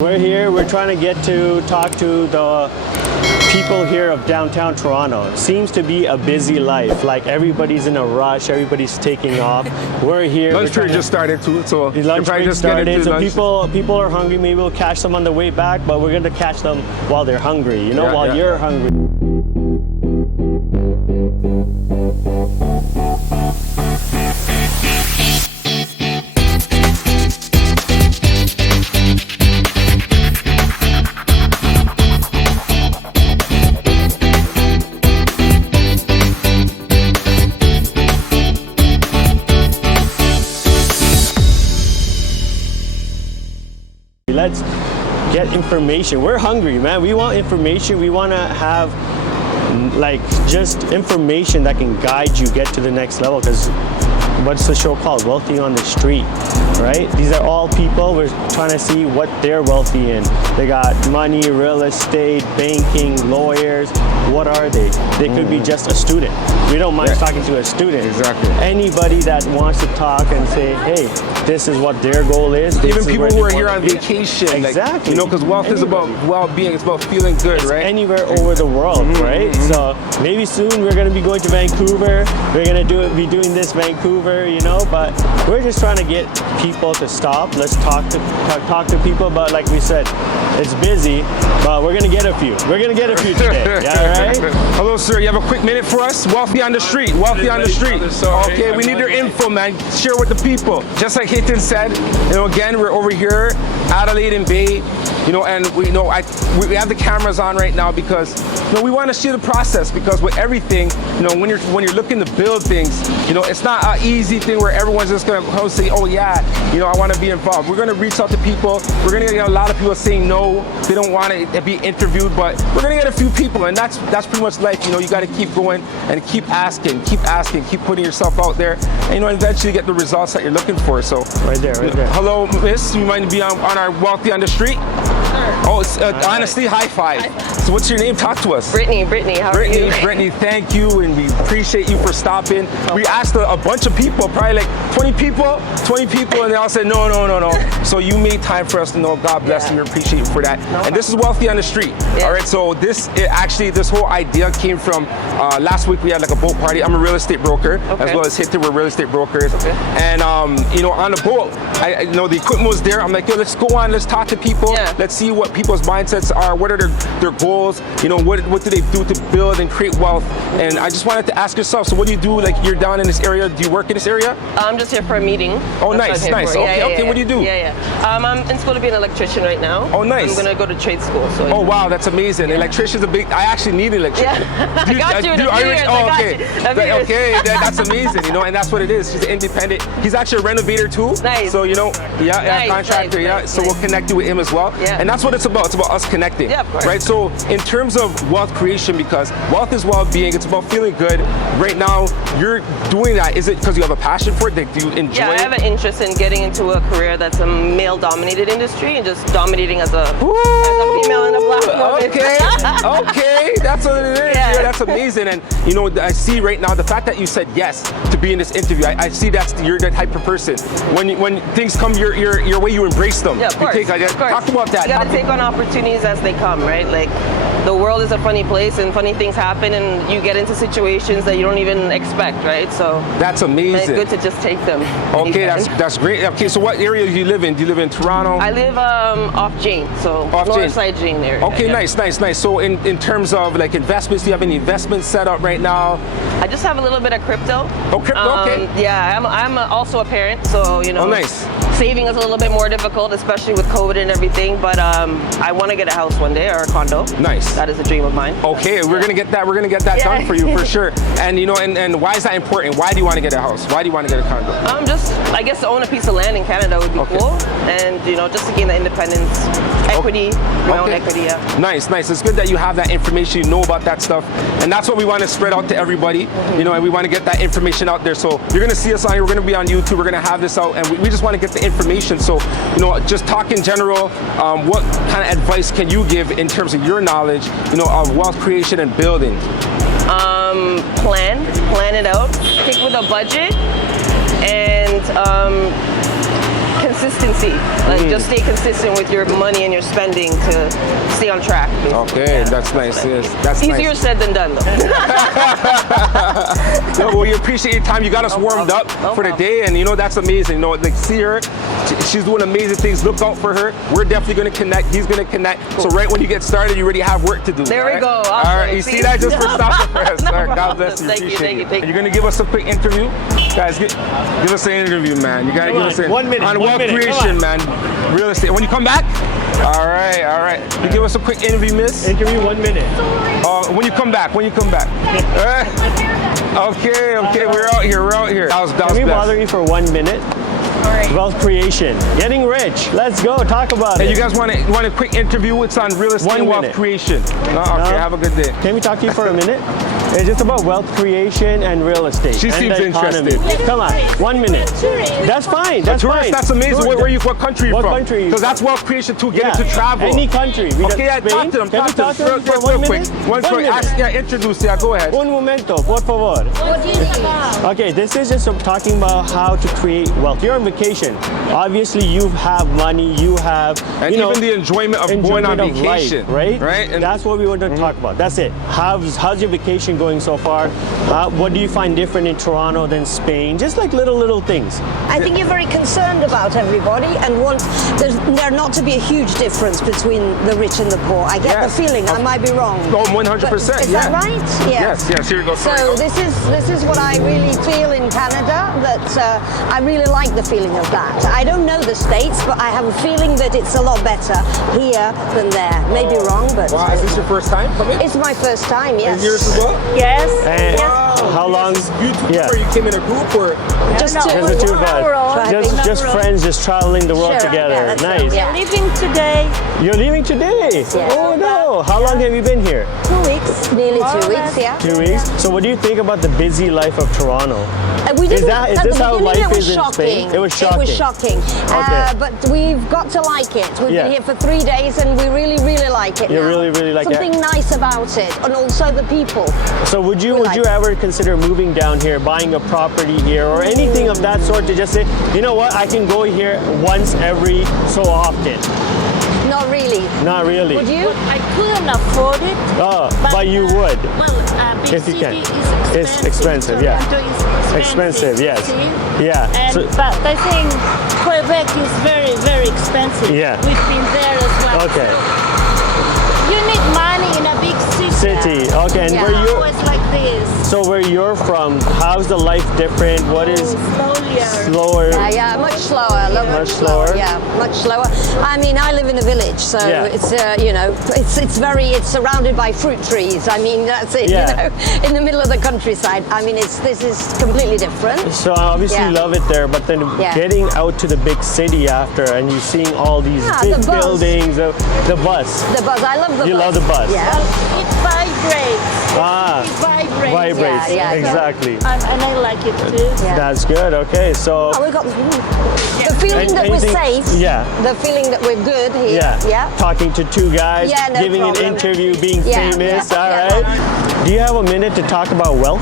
We're here, we're trying to get to talk to the people here of downtown Toronto. It seems to be a busy life, like everybody's in a rush, everybody's taking off. We're here. Lunch period just started too, so the lunch break just started, so lunch. people are hungry. Maybe we'll catch them on the way back, but we're gonna catch them while they're hungry, you know, while you're hungry. Let's get information. We're hungry, man. We want information. We want to have like just information that can guide you get to the next level, because what's the show called? Wealthy on the Street, right? These are all people. We're trying to see what they're wealthy in. They got money, real estate, banking, lawyers. What are they? They could be just a student. We don't mind talking to a student. Exactly. Anybody that wants to talk and say, hey, this is what their goal is. Even people who are here on vacation. Exactly. Like, you know, because wealth is about well-being. It's about feeling good, right? Anywhere over the world, right? So maybe soon we're going to be going to Vancouver. We're going to be doing this Vancouver, you know, but we're just trying to get people to stop. Let's talk to people, but like we said, it's busy, but we're going to get a few. We're going to get a few today. Yeah, right? Hello, sir. You have a quick minute for us? Wealthy on the Street. Wealthy on the Street. Okay, we need your info, man. Share with the people. Just like Hayden said, you know, again, we're over here, Adelaide and Bay, you know, and we have the cameras on right now because, you know, we want to see the process, because with everything, you know, when you're looking to build things, you know, it's not an easy thing where everyone's just going to say, oh yeah, you know, I want to be involved. We're going to reach out to people. We're going to get a lot of people saying no, they don't want to be interviewed, but we're going to get a few people, and that's pretty much life. You know, you got to keep going and keep asking, keep putting yourself out there, and, you know, eventually get the results that you're looking for. So right there. Hello, miss. You might be on our Wealthy on the Street. Oh, it's, honestly, high five. So what's your name? Talk to us. Brittany, how are you? Brittany, thank you, and we appreciate you for stopping. We asked a bunch of people, probably like 20 people, and they all said no. So you made time for us to know. God bless you. We appreciate you for that. And this is Wealthy on the Street. All right, so this whole idea came from last week. We had like a boat party. I'm a real estate broker, as well as Hitler. We're real estate brokers. And you know, on the boat, I you know, the equipment was there. I'm like, yo, let's go on. Let's talk to people. Let's see what people's mindsets are. What are their goals? You know, what do they do to build and create wealth? And I just wanted to ask yourself. So what do you do? Like, you're down in this area. Do you work in this area? I'm just here for a meeting. Oh, nice. Okay. What do you do? I'm in school to be an electrician right now. Oh, nice. I'm gonna go to trade school. So oh, wow, that's amazing. Electrician's a big. I actually need an electrician. I got you. Okay, that's amazing. You know, and that's what it is. She's independent. He's actually a renovator too. Nice. So, you know, contractor. Nice. So we'll connect you with him as well. And that's what it's about. It's about us connecting. Yeah, of course. Right. So in terms of wealth creation, because wealth is well-being, it's about feeling good. Right now, you're doing that. Is it because you have a passion for it? Like, do you enjoy it? Yeah, I have an interest in getting into a career that's a male-dominated industry and just dominating as a female in a black woman. Okay, that's what it is. Yeah, that's amazing. And you know, I see right now the fact that you said yes to be in this interview. I see you're that type of person. When things come your way, you embrace them. Yeah, of course. Talk about that. You gotta take on opportunities as they come, right? Like, the world is a funny place, and funny things happen, and you get into situations that you don't even expect, right? So that's amazing. It's good to just take them. Okay, that's great. Okay, so what area do you live in? Do you live in Toronto? I live off Jane, so north side Jane area. Okay, nice. So in terms of like investments, do you have any investments set up right now? I just have a little bit of crypto. Oh, crypto. Okay. Yeah, I'm also a parent, so you know. Oh, nice. Saving is a little bit more difficult, especially with COVID and everything. But I want to get a house one day, or a condo. Nice. That is a dream of mine. Okay, we're gonna get that. We're gonna get that done for you for sure. And you know, and why is that important? Why do you want to get a house? Why do you want to get a condo? Just I guess to own a piece of land in Canada would be cool, and you know, just to gain the independence, equity, my own equity. Yeah. Nice. It's good that you have that information. You know about that stuff, and that's what we want to spread out to everybody. You know, and we want to get that information out there. So you're gonna see us on here. We're gonna be on YouTube. We're gonna have this out, and we just want to get the information. So you know, just talk in general. What kind of advice can you give in terms of your knowledge, you know, of wealth creation and building? Plan it out. Stick with a budget, and consistency. Like just stay consistent with your money and your spending to stay on track. Basically. Okay, that's nice. Yes, that's Easier nice. said than done, though. No, well, we appreciate your time. You got us warmed up for the day, and you know that's amazing. You know, like see her, she's doing amazing things. Look out for her. We're definitely going to connect. He's going to connect. Cool. So right when you get started, you already have work to do. There we go. Awesome. All right, you see that just for stopping for us. All right, God bless you. Thank you. You're going to give us a quick interview, guys. Give us an interview, man. You got to give us a 1 minute on wealth creation, man. Real estate. When you come back. All right. You give us a quick interview, miss. Interview 1 minute. When you come back. Okay, we're out here. That was Can we best. bother you for 1 minute? Wealth creation, getting rich. Let's go, talk about Hey, it. you guys want a quick interview? It's on real estate 1 and wealth minute. creation. No, okay, No. have a good day. Can we talk to you for a minute? It's just about wealth creation and real estate. She and seems the economy. interested. Come on, 1 minute. That's fine. That's Tourist, fine. that's amazing. What country are you What from? country? Because that's wealth creation too. Get Yeah. into travel. Any country. We Okay, yeah, got talk Spain. to them. Can we talk to them for real 1 quick. minute? One quick. minute. Introduce. Yeah, go ahead. Un momento, por favor. What is it about? Okay, this is just talking about how to create wealth. You're on vacation. Obviously, you have money. You have, And you know, even the enjoyment of going on of life, vacation, right? Right. And that's what we want to talk about. That's it. How's your vacation going so far? What do you find different in Toronto than Spain? Just like little things. I think you're very concerned about everybody and want there not to be a huge difference between the rich and the poor. I get the feeling. I might be wrong. Oh, 100%. But is that right? Yeah. Yes. Here we go. So this is what I really feel in Canada. That I really like the feeling of that. I don't know the States, but I have a feeling that it's a lot better here than there. Maybe wrong, but Wow, is this your first time coming? it's my first time. Yes. Is yours as well? Yes. And Yes. how long? YouTube Yeah. or you came in a group or? Just Just the two of us. Traveling. Just friends, just traveling the world Sure, together. yeah, that's Nice. right, yeah. Leaving today. You're leaving today? Oh no! How long have you been here? 2 weeks. Nearly 2 weeks. Yeah. 2 weeks. So what do you think about the busy life of Toronto? We Is didn't, that- is at this the how beginning life it was is in shocking. Spain? It was It was shocking. shocking. Okay. But we've got to like it. We've Yeah. been here for 3 days and we really like it You now. really like it? Something nice about it. And also the people. So would you like it. ever consider moving down here, buying a property here, or anything of that sort to just say, you know what, I can go here once every so often? Not really. Not really. Would you? I couldn't afford it. Oh, but you would. Well, big If you city can. is It's expensive, expensive. yeah. Toronto is Expensive, yes. see? Yeah. And, So, but I think Quebec is very expensive. Yeah. We've been there as well. okay. You need money in a big city. City. Okay. And Yeah. where you? Always like this. So where you're from? How's the life different? What is Slowly. slower? Yeah, much slower. A lot Much slower? Yeah, much slower. I mean, I live in a village, so Yeah. it's it's surrounded by fruit trees. I mean, that's it. Yeah. You know, in the middle of the countryside. I mean, this is completely different. So I obviously Yeah. love it there, but then Yeah. getting out to the big city after and you seeing all these Yeah, big the bus. buildings, the bus. The buzz. I love the buzz. You love the bus. Yeah. Well, it vibrates. Ah, It vibrates. vibrates. Yeah, yeah. Exactly. And I like it too. Yeah. That's good. Okay, so Oh, we got the feeling that we're anything- safe. Yeah. The feeling that we're good here. Yeah. Yeah. Talking to two guys, Yeah, no giving problem. an interview, being Yeah, famous. yeah, All yeah. right. Do you have a minute to talk about wealth?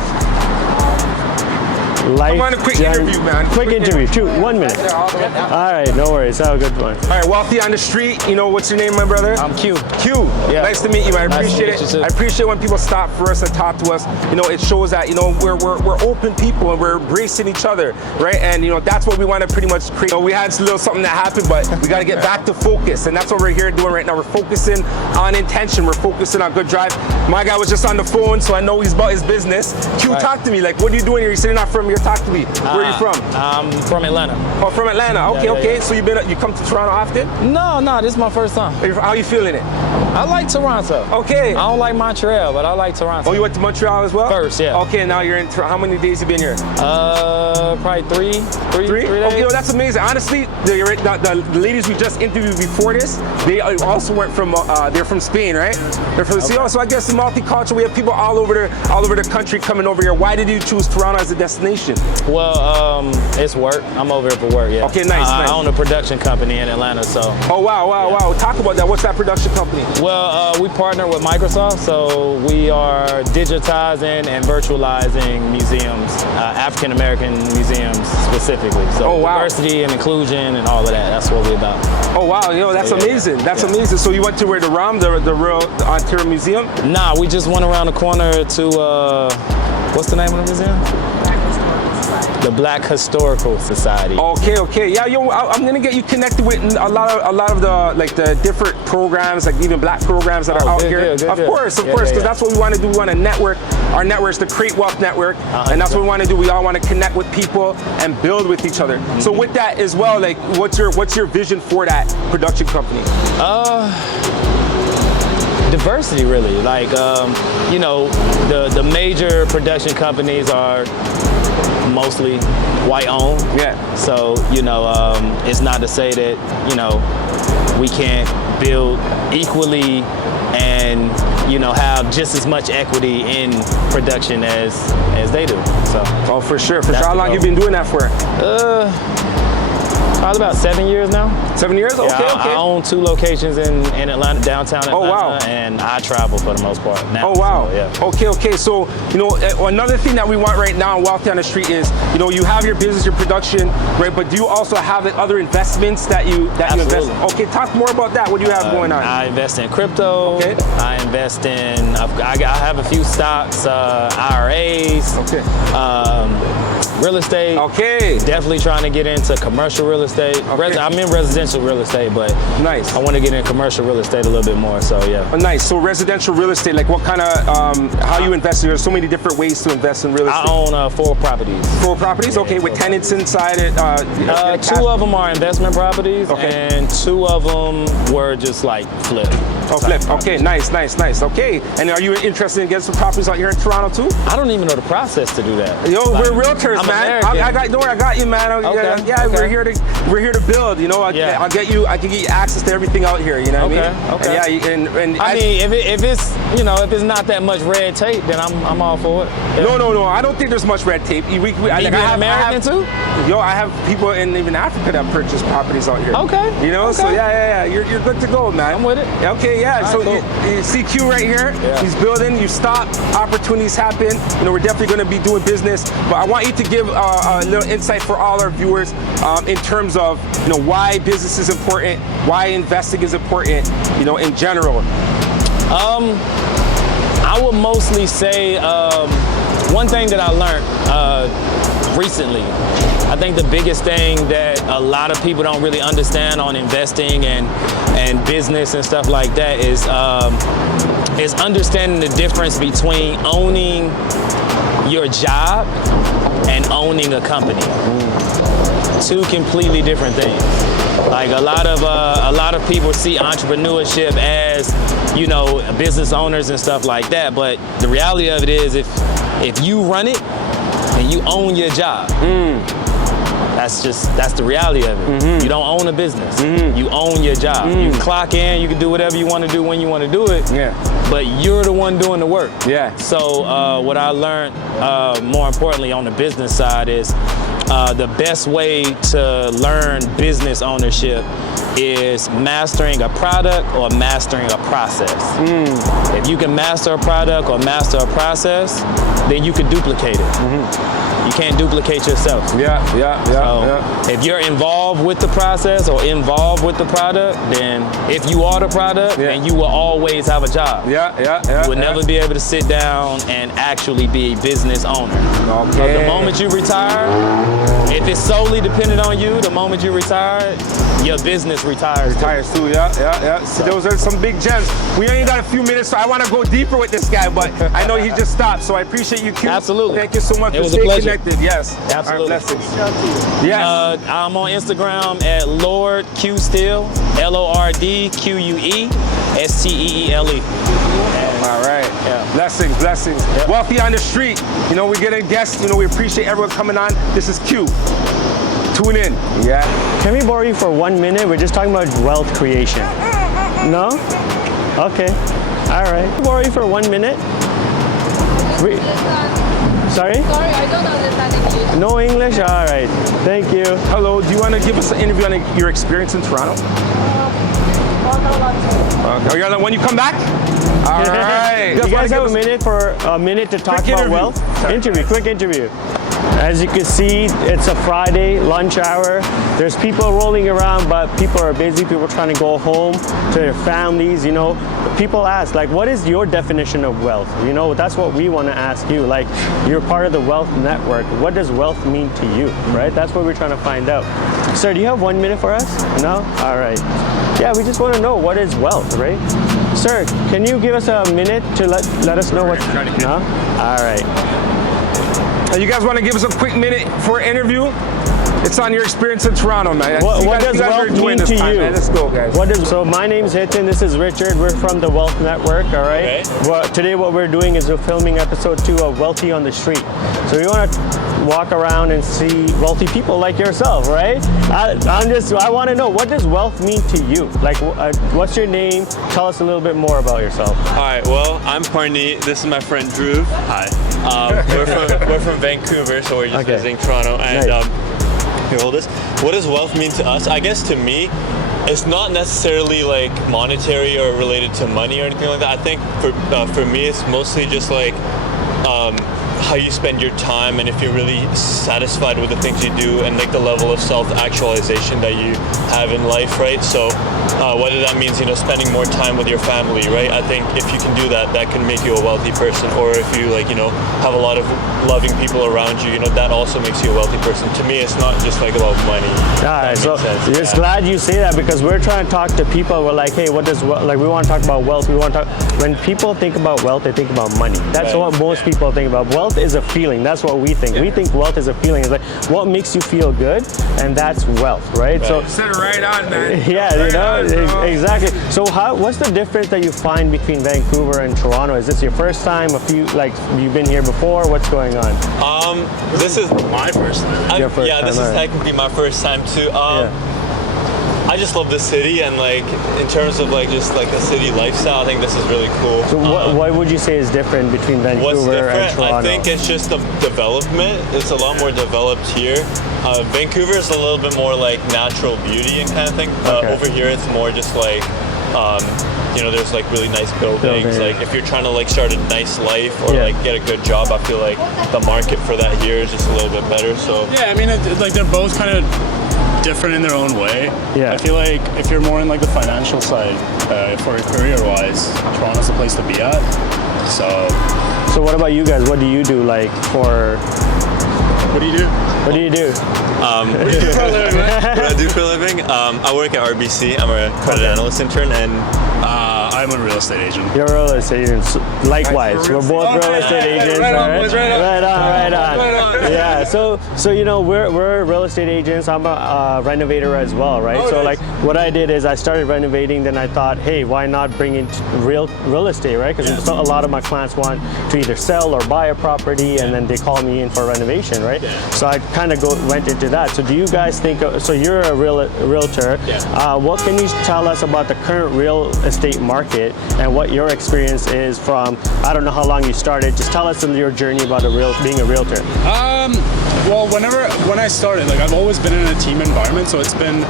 Life. I'm on a quick interview, man. Quick interview. 1 minute. All right, no worries. Have a good one. All right, wealthy on the street. You know, what's your name, my brother? I'm Q. Q. Yeah. Nice to meet you, man. I Nice to appreciate meet you it. too. I appreciate when people stop for us and talk to us. You know, it shows that, you know, we're open people and we're embracing each other, right? And, you know, that's what we want to pretty much create. You know, we had a little something that happened, but we got to get back to focus. And that's what we're here doing right now. We're focusing on intention. We're focusing on good drive. My guy was just on the phone, so I know he's about his business. Q, Right. talk to me. Like, what are you doing here? You said you're not from here. Talk to me. Where are you from? I'm from Atlanta. Oh, from Atlanta. Okay, yeah, okay. yeah. So you come to Toronto often? No, this is my first time. How you feeling it? I like Toronto. Okay. I don't like Montreal, but I like Toronto. Oh, you went to Montreal as well? First, yeah. Okay, now you're in Toronto. How many days you been here? Probably three Three? days. Okay, well, that's amazing. Honestly, the ladies we just interviewed before this, they also went from, they're from Spain, right? They're from so I guess the multicultural, we have people all over the country coming over here. Why did you choose Toronto as a destination? question? Well, it's work. I'm over here for work, yeah. Okay, nice, nice. I own a production company in Atlanta, so. Oh, wow. Talk about that. What's that production company? Well, we partner with Microsoft, so we are digitizing and virtualizing museums, African American museums specifically. So Oh, wow. diversity and inclusion and all of that. That's what we're about. Oh, wow. That's Yeah, amazing. That's yeah. amazing. So you went to where the ROM, the real Ontario Museum? Nah, we just went around the corner to what's the name of the museum? The Black Historical Society. Okay. Yeah, I'm gonna get you connected with a lot of the different programs, like even black programs that are out here. Of course, because that's what we want to do. We want to network. Our network is the Create Wealth Network, and that's what we want to do. We all want to connect with people and build with each other. So with that as well, like, what's your vision for that production company? Diversity, really. Like, the major production companies are mostly white owned. Yeah. So, it's not to say that, we can't build equally and, have just as much equity in production as they do. So. Oh, for sure. How long you been doing that for? Probably about 7 years now. 7 years? Okay, Yeah, okay. I own 2 locations in Atlanta, downtown Atlanta. Oh, wow. And I travel for the most part now. Oh, wow. So, yeah. Okay. So, another thing that we want right now in Wealthy on the Street is, you have your business, your production, right? But do you also have other investments that you invest in? Okay, talk more about that. What do you have going on? I invest in crypto. Okay. I invest in, I have a few stocks, IRAs. Okay. Real estate. Okay. Definitely trying to get into commercial real estate. Okay. I'm in residential real estate, but Nice. I want to get in commercial real estate a little bit more. So yeah. Oh, nice. So residential real estate, like what kind of, how you invest? There's so many different ways to invest in real estate. I own 4 properties. 4 properties? Okay, with tenants inside it. 2 of them are investment properties, Okay. and 2 of them were just like flip. Oh, flip. Okay, nice. Okay. And are you interested in getting some properties out here in Toronto too? I don't even know the process to do that. Yo, Like, we're realtors, I'm man. American. Don't worry, I got you, man. Okay, Yeah, okay. we're here to build. I can get you access to everything out here. You know what I mean? Okay. And yeah, I mean, if it's if it's not that much red tape, then I'm all for it. Yeah. No. I don't think there's much red tape. You being American too? Yo, I have people in even Africa that purchase properties out here. Okay. So Okay. yeah. You're good to go, man. I'm with it. Okay, yeah. All So right, you see Q right here. Yeah. He's building. You stop. Opportunities happen. We're definitely going to be doing business. But I want you to give a little insight for all our viewers in terms of why business is important, why investing is important, in general. I would mostly say one thing that I learned recently. I think the biggest thing that a lot of people don't really understand on investing and business and stuff like that is understanding the difference between owning your job and owning a company. 2 completely different things. Like a lot of people see entrepreneurship as business owners and stuff like that, but the reality of it is if you run it and you own your job, that's the reality of it. Mm-hmm. You don't own a business. You own your job. You can clock in, you can do whatever you want to do when you want to do it. Yeah. But you're the one doing the work. Yeah. So what I learned more importantly on the business side is the best way to learn business ownership is mastering a product or mastering a process. If you can master a product or master a process, then you can duplicate it. You can't duplicate yourself. Yeah. If you're involved with the process or involved with the product, then if you are the product, then you will always have a job. Yeah. You would never be able to sit down and actually be a business owner. Okay. The moment you retire, if it's solely dependent on you, the moment you retire, your business retires. Retires too, yeah. So those are some big gems. We only got a few minutes, so I want to go deeper with this guy, but I know he just stopped, so I appreciate you, Q. Absolutely. Thank you so much It for was a staying pleasure. connected. Yes. Absolutely. Our blessings. Yes. I'm on Instagram at Lord Q Steele, LORDQUE STEELE. All right. Yeah. Blessings. Yep. Wealthy on the Street. We get a guest. We appreciate everyone coming on. This is Q. Tune in. Yeah. Can we borrow you for 1 minute? We're just talking about wealth creation. No? Okay. All right. Borrow you for 1 minute. Sorry? Sorry, I don't understand English. No English? All right. Thank you. Hello, do you want to give us an interview on your experience in Toronto? When you come back? All right. You guys have a minute to talk Quick about interview. wealth? Sorry. Quick interview. As you can see, it's a Friday lunch hour. There's people rolling around, but people are busy. People are trying to go home to their families, you know. People ask, like, what is your definition of wealth? You know, that's what we want to ask you. Like, you're part of the wealth network. What does wealth mean to you, right? That's what we're trying to find out. Sir, do you have 1 minute for us? No? All right. Yeah, we just want to know what is wealth, right? Sir, can you give us a minute to let us know what? No? All right. You guys want to give us a quick minute for an interview? It's on your experience in Toronto, man. What does wealth mean to you? Man. Let's go, guys. So my name's Hitin. This is Richard. We're from the Wealth Network. All right. Okay. Today, what we're doing is we're filming episode 2 of Wealthy on the Street. So we want to walk around and see wealthy people like yourself, right? I want to know, what does wealth mean to you? Like, what's your name? Tell us a little bit more about yourself. All right, well, I'm Parneet. This is my friend Dhruv. Hi. We're from Vancouver, so we're just visiting Toronto. And Nice. here, hold this. What does wealth mean to us? I guess to me, it's not necessarily like monetary or related to money or anything like that. I think for me, it's mostly just like how you spend your time, and if you're really satisfied with the things you do, and like the level of self-actualization that you have in life, right? So whether that means, you know, spending more time with your family, right? I think if you can do that, that can make you a wealthy person. Or if you, like, you know, have a lot of loving people around you, you know, that also makes you a wealthy person. To me, it's not just like about money. All right, so just glad you say that, because we're trying to talk to people. We're like, hey, what does like, we want to talk about wealth. We want to talk. When people think about wealth, they think about money. That's what most people think about. Wealth is a feeling. That's what we think. We think wealth is a feeling. It's like what makes you feel good, and that's wealth, right? So Set it right on, man. yeah, Right you know, on, exactly. So what's the difference that you find between Vancouver and Toronto? Is this your first time? You've been here before? What's going on? This is My first time. Your first yeah, this time, is alright. technically my first time too. I just love the city, and like in terms of like just like the city lifestyle, I think this is really cool. So what would you say is different between What's Vancouver and different? Toronto? I think it's just the development. It's a lot more developed here. Vancouver is a little bit more like natural beauty and kind of thing. Okay. Over here, it's more just like, you know, there's like really nice buildings. Like if you're trying to like start a nice life or like get a good job, I feel like the market for that here is just a little bit better. So Yeah, I mean, like they're both kind of different in their own way. Yeah. I feel like if you're more in like the financial side, for career-wise, Toronto's the place to be at. So what about you guys? What do you do like for? What do you do? What do you do? what I do for a living, I work at RBC. I'm a credit analyst intern, and I'm a real estate agent. You're a real estate agent. Likewise, we're both real estate agents. Right on, all right? boys, right on. Right on. Yeah. So you know, we're real estate agents. I'm a renovator as well, right? Oh, so nice. like what I did is I started renovating. Then I thought, hey, why not bring in real estate, right? Because a lot of my clients want to either sell or buy a property, and then they call me in for renovation, right? So I kind of went into that. So do you guys think? So you're a realtor. What can you tell us about the current real estate market and what your experience is from? I don't know how long you started. Just tell us your journey about being a realtor. Well, when I started, like I've always been in a team environment, so it's been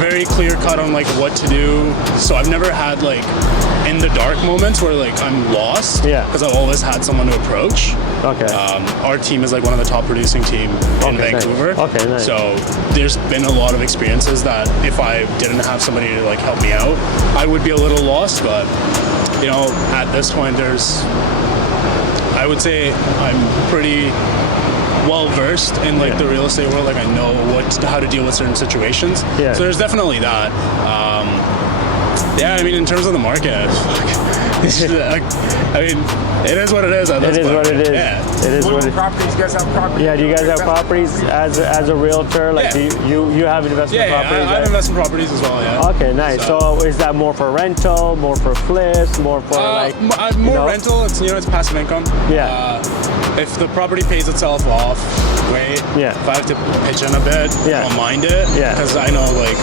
very clear cut on like what to do. So I've never had like in the dark moments where like I'm lost. Yeah. Because I've always had someone to approach. Okay. Our team is like one of the top producing team in Okay, nice. Vancouver. Okay, nice. So there's been a lot of experiences that if I didn't have somebody to like help me out, I would be a little lost. But you know, at this point, I would say I'm pretty well versed in like the real estate world. Like I know how to deal with certain situations. Yeah. So there's definitely that. I mean, in terms of the market, I mean, it is what it is. It is what it is. Yeah. It is what it is. Properties, you guys have properties? Yeah, do you guys have properties as a realtor? Like, Yeah. do you have investment properties? I have investment properties as well. Yeah. Okay, nice. So is that more for rental, more for flips, more for more rental? It's it's passive income. Yeah. If the property pays itself off, great. Yeah. If I have to pitch in a bit, Yeah. I don't mind it. Yeah. Because I know like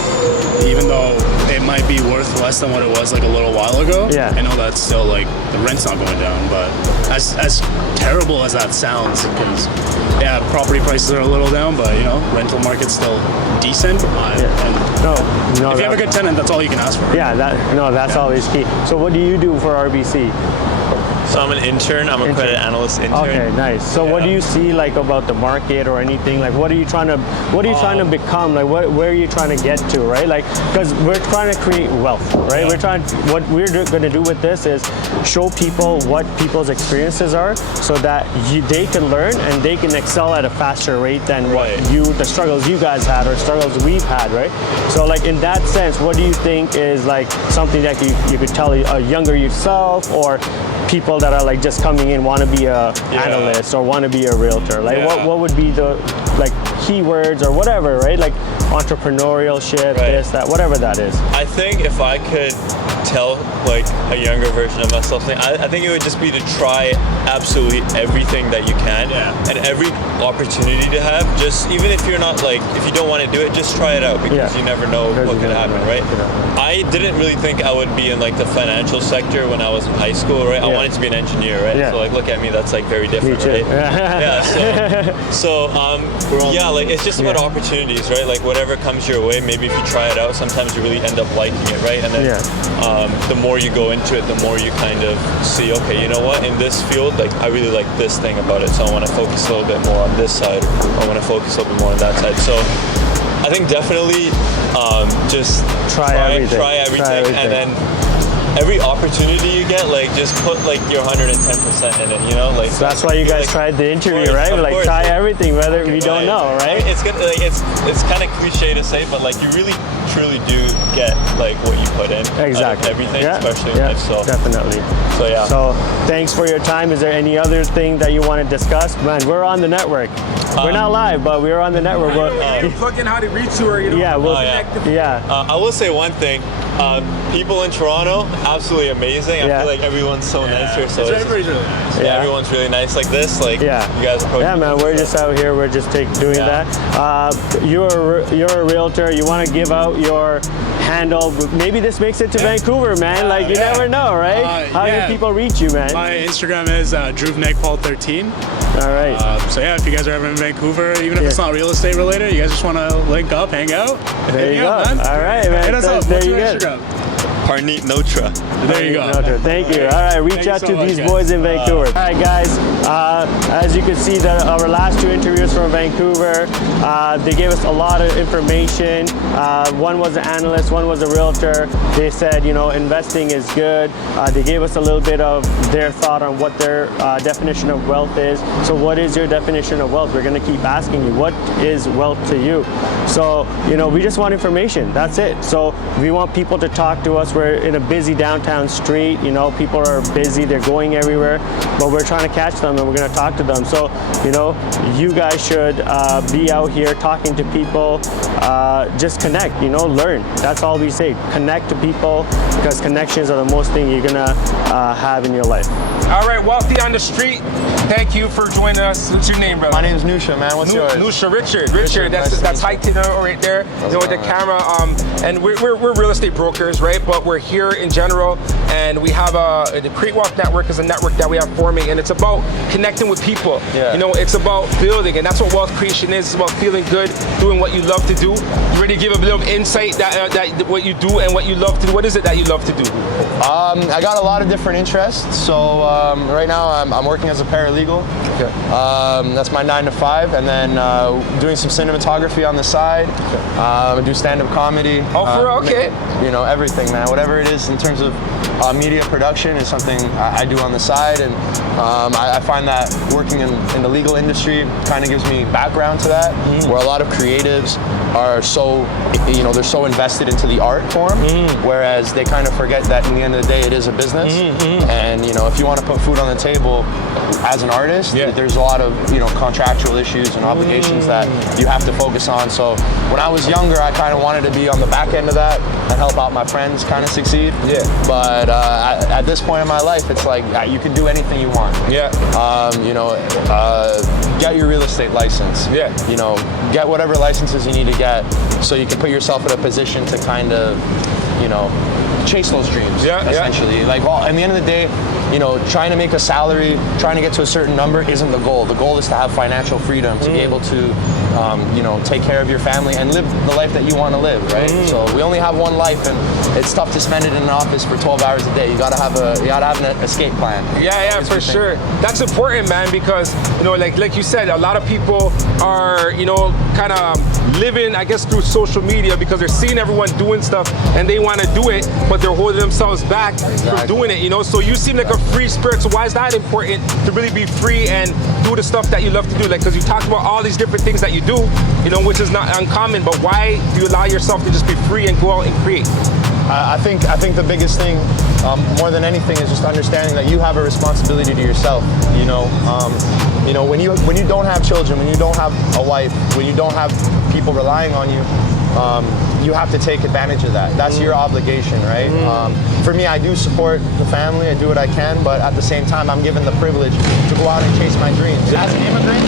even though it might be worth less than what it was like a little while ago, Yeah. I know that's still like the rent's not going down. But as terrible as that sounds, because yeah, property prices are a little down, but you know, rental market's still decent. And No, if you have a good tenant, that's all you can ask for. yeah, that's always key. So what do you do for RBC? So I'm an intern. I'm a credit analyst intern. Okay, nice. So what do you see like about the market or anything? Like what are you trying to become? Like where are you trying to get to, right? Like because we're trying to create wealth, right? Yeah. What we're going to do with this is show people what people's experiences are so that they can learn and they can excel at a faster rate than the struggles you guys had or struggles we've had, right? So like in that sense, what do you think is like something that you could tell a younger yourself or people that are like just coming in want to be a analyst or want to be a realtor? Like what would be the like keywords or whatever, right? Like entrepreneurship, this, that, whatever that is. I think if I could tell like a younger version of myself, I think it would just be to try absolutely everything that you can and every opportunity to have. Just even if you're not like, if you don't want to do it, just try it out because you never know what could happen, right? I didn't really think I would be in like the financial sector when I was in high school, right? I wanted to be an engineer, right? So like, look at me, that's like very different, right? Like it's just about opportunities, right? Like whatever comes your way, maybe if you try it out, sometimes you really end up liking it, right? And then the more you go into it, the more you kind of see, okay, you know what, in this field, like I really like this thing about it, so I want to focus a little bit more on this side, I want to focus a little bit more on that side. So I think definitely just try everything, and then every opportunity you get, like just put like your 110% in it, you know, like. So that's why you guys tried the interview, right? Like try everything, whether we don't know, right? I mean, it's good. Like it's kind of cliche to say, but like you really truly do get like what you put in. Exactly. Everything, especially in life. So definitely. So yeah. So thanks for your time. Is there any other thing that you want to discuss? Man, we're on the network. We're not live, but we're on the network. Plug in how to reach you, or you know. Yeah, I will say one thing. People in Toronto, absolutely amazing. I feel like everyone's so nice here. So everybody's really nice. Everyone's really nice like this. Like you guys approach. Yeah, man, we're just out here. We're just doing that. You're a realtor. You want to give out your handle? Maybe this makes it to Vancouver, man. Like you never know, right? How do people reach you, man? My Instagram is druvnegpaul13. All right. So yeah, if you guys are ever in Vancouver, even if it's not real estate related, you guys just want to link up, hang out. There you go. Man. All right, man. Hit us up. There What's you your go. Instagram? Parneet Notra. There you go. Thank you. All right, reach out to these boys in Vancouver. All right, guys. As you can see, our last two interviews from Vancouver, they gave us a lot of information. One was an analyst, one was a realtor. They said, you know, investing is good. They gave us a little bit of their thought on what their definition of wealth is. So what is your definition of wealth? We're going to keep asking you, what is wealth to you? So, you know, we just want information. That's it. So we want people to talk to us. We're in a busy downtown street. You know, people are busy. They're going everywhere. But we're trying to catch them and we're going to talk to them. So, you know, you guys should be out here talking to people. Just connect, you know, learn. That's all we say. Connect to people because connections are the most thing you're going to have in your life. All right, Wealthy on the Street. Thank you for joining us. What's your name, brother? My name is Nusha, man. What's yours? Nusha, Richard. That's high tenor right there. You know, with the camera. And we're real estate brokers, right? But we're here in general, and we have the Create Wealth Network is a network that we have forming, and it's about connecting with people. You know, it's about building, and that's what wealth creation is. It's about feeling good, doing what you love to do. You ready to give a bit of insight that what you do and what you love to do? What is it that you love to do? I got a lot of different interests. So right now I'm working as a paralegal. That's my 9 to 5, and then doing some cinematography on the side. I do stand-up comedy. Oh, for real? Okay. You know, everything, man. Whatever it is in terms of media production is something I do on the side, and I find that working in the legal industry kind of gives me background to that, where a lot of creatives are so, you know, they're so invested into the art form, whereas they kind of forget that in the end of the day it is a business, and you know, if you want to put food on the table as an artist, there's a lot of, you know, contractual issues and obligations that you have to focus on. So when I was younger, I kind of wanted to be on the back end of that and help out my friends kind of succeed. But at this point in my life, it's like you can do anything you want. You know, get your real estate license. You know, get whatever licenses you need to get so you can put yourself in a position to kind of, you know, chase those dreams. Yeah, essentially. Like, well, at the end of the day, you know, trying to make a salary, trying to get to a certain number isn't the goal. The goal is to have financial freedom, to be able to, you know, take care of your family and live the life that you want to live, right? So we only have one life, and it's tough to spend it in an office for 12 hours a day. You gotta have an escape plan. Yeah, for sure. That's important, man, because, you know, like you said, a lot of people are, you know, kind of living, I guess, through social media because they're seeing everyone doing stuff and they want to do it, but they're holding themselves back from doing it, you know? So you seem like a free spirit. So why is that important to really be free and do the stuff that you love to do? Like, because you talked about all these different things that you do, you know, which is not uncommon, but why do you allow yourself to just be free and go out and create? I think the biggest thing, more than anything, is just understanding that you have a responsibility to yourself. You know, when you don't have children, when you don't have a wife, when you don't have people relying on you, you have to take advantage of that. That's your obligation, right? For me, I do support the family. I do what I can, but at the same time, I'm given the privilege to go out and chase my dreams. As an immigrant,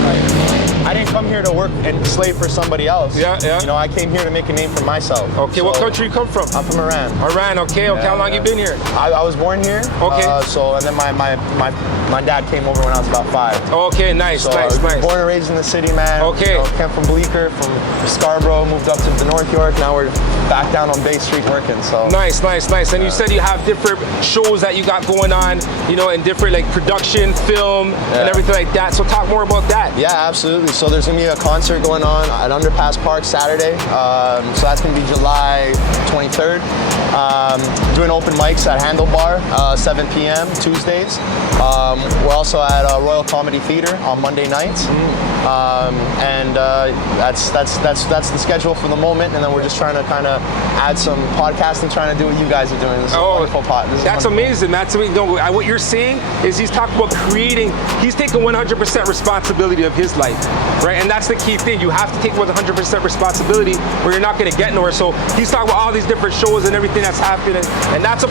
I didn't come here to work and slave for somebody else. Yeah. You know, I came here to make a name for myself. Okay, what country you come from? I'm from Iran. Iran, okay. How long you been here? I was born here. Okay. And then my dad came over when I was about 5. Okay, nice. Born and raised in the city, man. Okay. You know, came from Bleecker, from Scarborough, moved up to the North York. Now we're back down on Bay Street working. So nice. And you said you have different shows that you got going on, you know, and different like production, film, and everything like that. So talk more about that. Yeah, absolutely. So there's gonna be a concert going on at Underpass Park Saturday. So that's gonna be July 23rd. Doing open mics at Handlebar, 7 p.m. Tuesdays. We're also at Royal Comedy Theater on Monday nights. That's the schedule for the moment, and then we're just trying to kind of add some podcasting, trying to do what you guys are doing. This is wonderful pot. That's amazing. What you're seeing is he's talking about creating. He's taking 100% responsibility of his life, right? And that's the key thing. You have to take 100% responsibility, or you're not going to get nowhere. So he's talking about all these different shows and everything that's happening, and that's a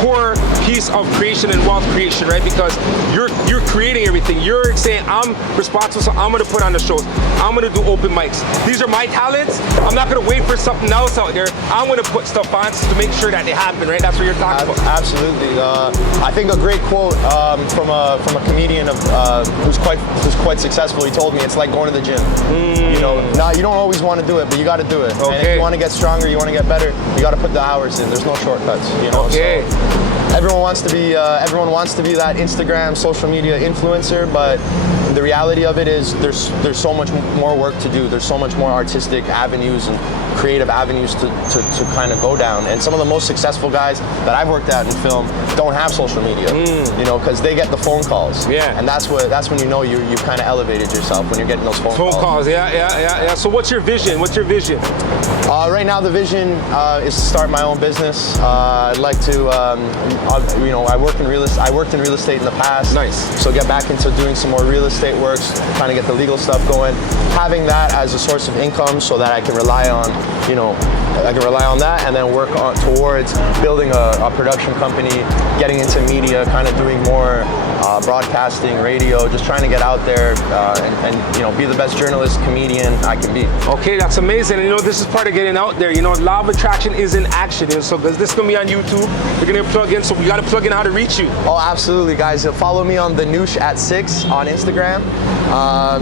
core piece of creation and wealth creation, right? Because you're creating everything. You're saying, I'm responsible, so I'm going to put on the shows. I'm going to do open mics. These are my talents. I'm not going to wait for something else out there. I'm going to put stuff on to make sure that they happen, right? That's what you're talking about. Absolutely. I think a great quote from a comedian who's quite successful. He told me it's like going to the gym. You know, you don't always want to do it, but you got to do it. Okay. And if you want to get stronger, you want to get better, you got to put the hours in. There's no shortcuts. You know. Okay. So everyone wants to be that Instagram, social media influencer, but the reality of it is there's so much more work to do. There's so much more artistic avenues and creative avenues to kind of go down. And some of the most successful guys that I've worked at in film don't have social media, you know, because they get the phone calls. Yeah. And that's when you know you kind of elevated yourself, when you're getting those phone calls. Yeah. So what's your vision? Right now the vision is to start my own business. I'd like to, I worked in real estate in the past. Nice. So get back into doing some more real estate works, trying to get the legal stuff going. Having that as a source of income so that I can rely on that and then work towards building a production company, getting into media, kind of doing more broadcasting, radio, just trying to get out there and you know, be the best journalist, comedian I can be. Okay, that's amazing. And you know, this is part of getting out there. You know, law of attraction is in action. And so this is going to be on YouTube. You're going to plug in, so we got to plug in how to reach you. Oh, absolutely, guys. Follow me on the Noosh at 6 on Instagram.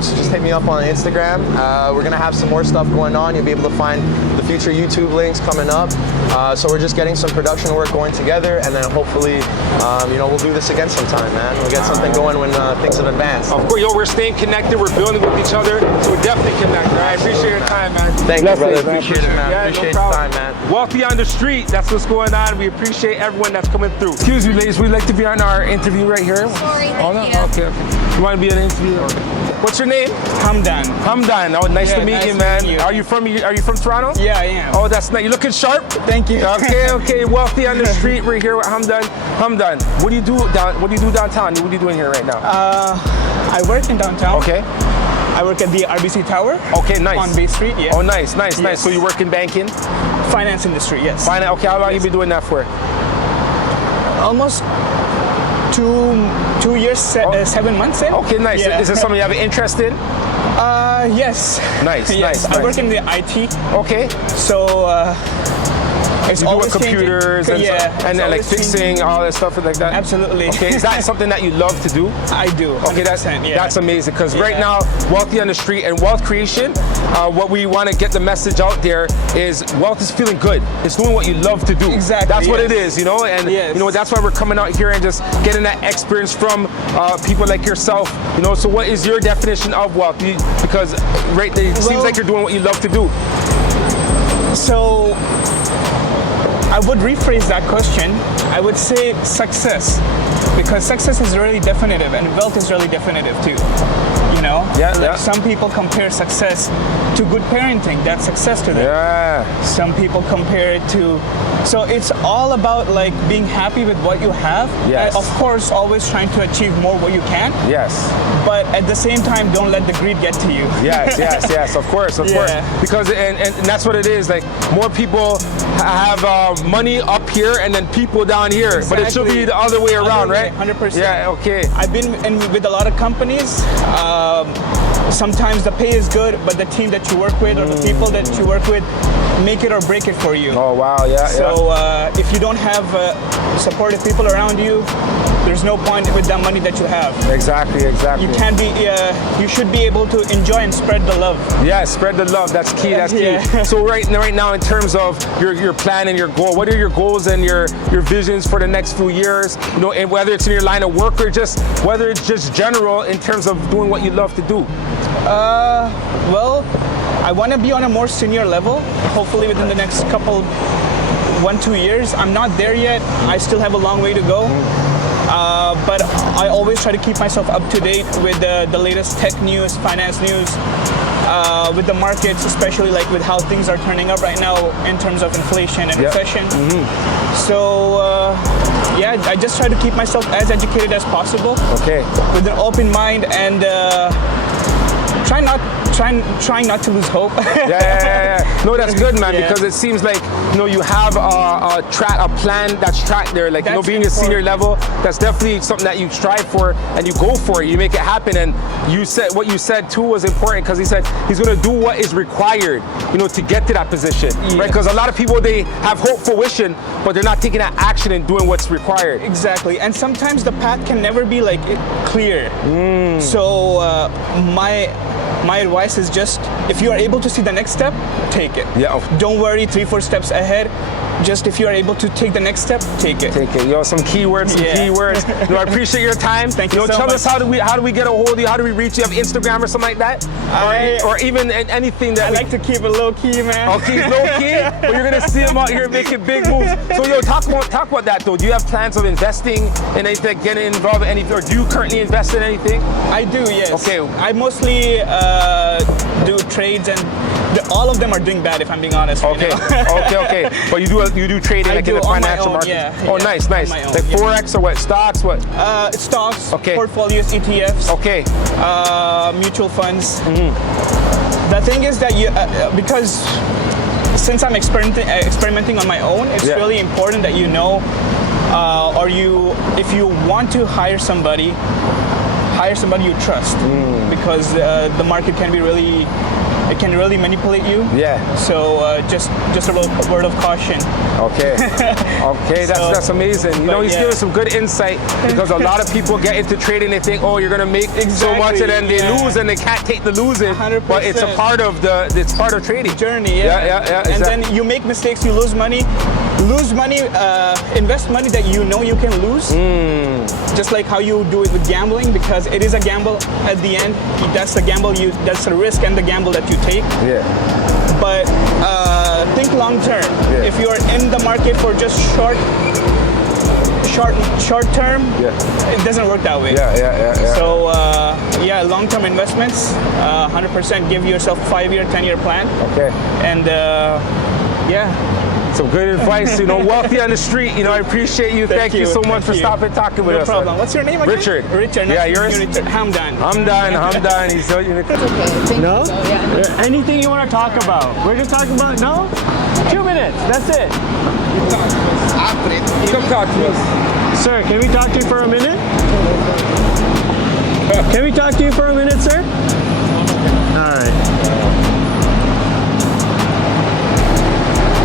So just hit me up on Instagram. We're going to have some more stuff going on. You'll be able to find the future YouTube links coming up. So we're just getting some production work going together, and then hopefully, we'll do this again sometime, man. We'll get something going when things have advanced. Of course, we're staying connected. We're building with each other. So we're definitely connected. I appreciate your time, man. Thank you, brother. Appreciate it, man. Yeah, appreciate no the problem. time, man. Wealthy on the street. That's what's going on. We appreciate everyone that's coming through. Excuse me, ladies. We'd like to be on our interview right here. Sorry, Okay. You want to be on an interview? What's your name? Hamdan. Oh, nice to meet nice you, man. to meet you. Are you from Toronto? Yeah, I am. Oh, that's nice. You looking sharp? Thank you. Okay. Wealthy on the street. We're here with Hamdan. Hamdan, what do you do downtown? What are you doing here right now? I work in downtown. Okay. I work at the RBC Tower. Okay, nice. On Bay Street, yeah. Oh, nice. Yes. So you work in banking? Finance industry, yes. Okay, how long you been doing that for? Almost 2 years, 7 months in. Okay, nice. Yeah. Is this something you have an interest in? Yes. Nice, yes. nice. I work in the IT. Okay. So It's You do with always changing. computers and, Yeah, and it's then like always changing. fixing all that stuff like that. Absolutely. Okay, is that something that you love to do? I do. Okay, that's 100%, yeah. that's amazing because right Yeah. now, Wealthy on the Street and wealth creation, what we want to get the message out there is wealth is feeling good. It's doing what you love to do. Exactly, That's what yes. it is, you know, and Yes. you know that's why we're coming out here and just getting that experience from people like yourself. You know, so what is your definition of wealth? Because right, it seems Well- like you're doing what you love to do. So I would rephrase that question. I would say success, because success is really definitive and wealth is really definitive too. You know? Yeah, Like yeah. some people compare success to good parenting. That's success to them. Yeah. Some people compare it to, so it's all about like being happy with what you have. Yes. And of course, always trying to achieve more what you can, Yes. but at the same time, don't let the greed get to you. Yes, yes, yes. Of course, of course. Yeah. Because and that's what it is. Like more people have money up here and then people down here, but it should be Exactly. the other way around, Other way, right? 100%. Yeah. Okay. I've been with a lot of companies. Sometimes the pay is good, but the team that you work with or the people that you work with make it or break it for you. Oh wow. Yeah. So if you don't have supportive people around you, there's no point with the money that you have. yeah. Exactly. Exactly. You can't be. You should be able to enjoy and spread the love. Yeah, spread the love. That's key. That's key. Yeah. So right now, in terms of your plan and your goal, what are your goals and your visions for the next few years? You know, and whether it's in your line of work or just whether it's just general in terms of doing what you love to do. Well, I want to be on a more senior level. Hopefully within the next couple, 1-2 years. I'm not there yet. I still have a long way to go. But I always try to keep myself up to date with the latest tech news, finance news, with the markets, especially like with how things are turning up right now in terms of inflation and Yep. recession. So yeah, I just try to keep myself as educated as possible, Okay. with an open mind and trying not to lose hope. Yeah. No, that's good, man, Yeah. because it seems like you have a plan that's tracked there. Like That's being a senior important. level, that's definitely something that you strive for and you go for it. You make it happen. And you said what you said too was important because he said he's going to do what is required, to get to that position, right? Because a lot of people, they have hopeful wishing, but they're not taking that action and doing what's required. Exactly, and sometimes the path can never be like clear. So my advice is just if you are able to see the next step, take it. Yeah. Don't worry 3-4 steps ahead. Just if you are able to take the next step, take it. Take it. Some keywords, Yeah. I appreciate your time. Thank you so tell much. us how do we get a hold of you? How do we reach you? Have Instagram or something like that? Or even anything that I like to keep it low key, man. Okay, low key, but you're gonna see him out here making big moves. So talk about that though. Do you have plans of investing in anything, getting involved in anything, or do you currently invest in anything? I do, yes. Okay. I mostly do trades, and all of them are doing bad, if I'm being honest. Okay, okay. But you do trading I like in do the on my financial own, market. yeah. Oh, Yeah, nice. on my own, Like yeah. forex or what? Stocks? What? Stocks, Okay. portfolios, ETFs, Okay. mutual funds. The thing is that because since I'm experimenting on my own, it's Yeah. really important that if you want to hire somebody you trust, because the market can be really manipulate you. Yeah. So just a word of caution. Okay. Okay, that's amazing. He's yeah. giving some good insight because a lot of people get into trading. They think, oh, you're gonna make so much, and then they yeah. lose, and they can't take the losing. 100%. But it's a part of trading. Journey, yeah. Yeah. And exactly. then you make mistakes, you lose money. Invest money that you know you can lose. Just like how you do it with gambling, because it is a gamble at the end. That's the risk and the gamble that you take. Yeah. But think long term. Yeah. If you are in the market for just short term, it doesn't work that way. Yeah. So long term investments, 100% give yourself a 5-year, 10-year plan. Okay. And Some good advice, wealthy on the street. I appreciate you. Thank you so much for stopping and talking with us. No problem. What's your name again? Richard. Richard. Yeah, Nice to yours? meet you, Richard. Hamdan. I'm done. He's so No? Anything you want to talk about? We're just talking about, no? 2 minutes, that's it. Come talk to us. Sir, can we talk to you for a minute? Can we talk to you for a minute, sir? All right.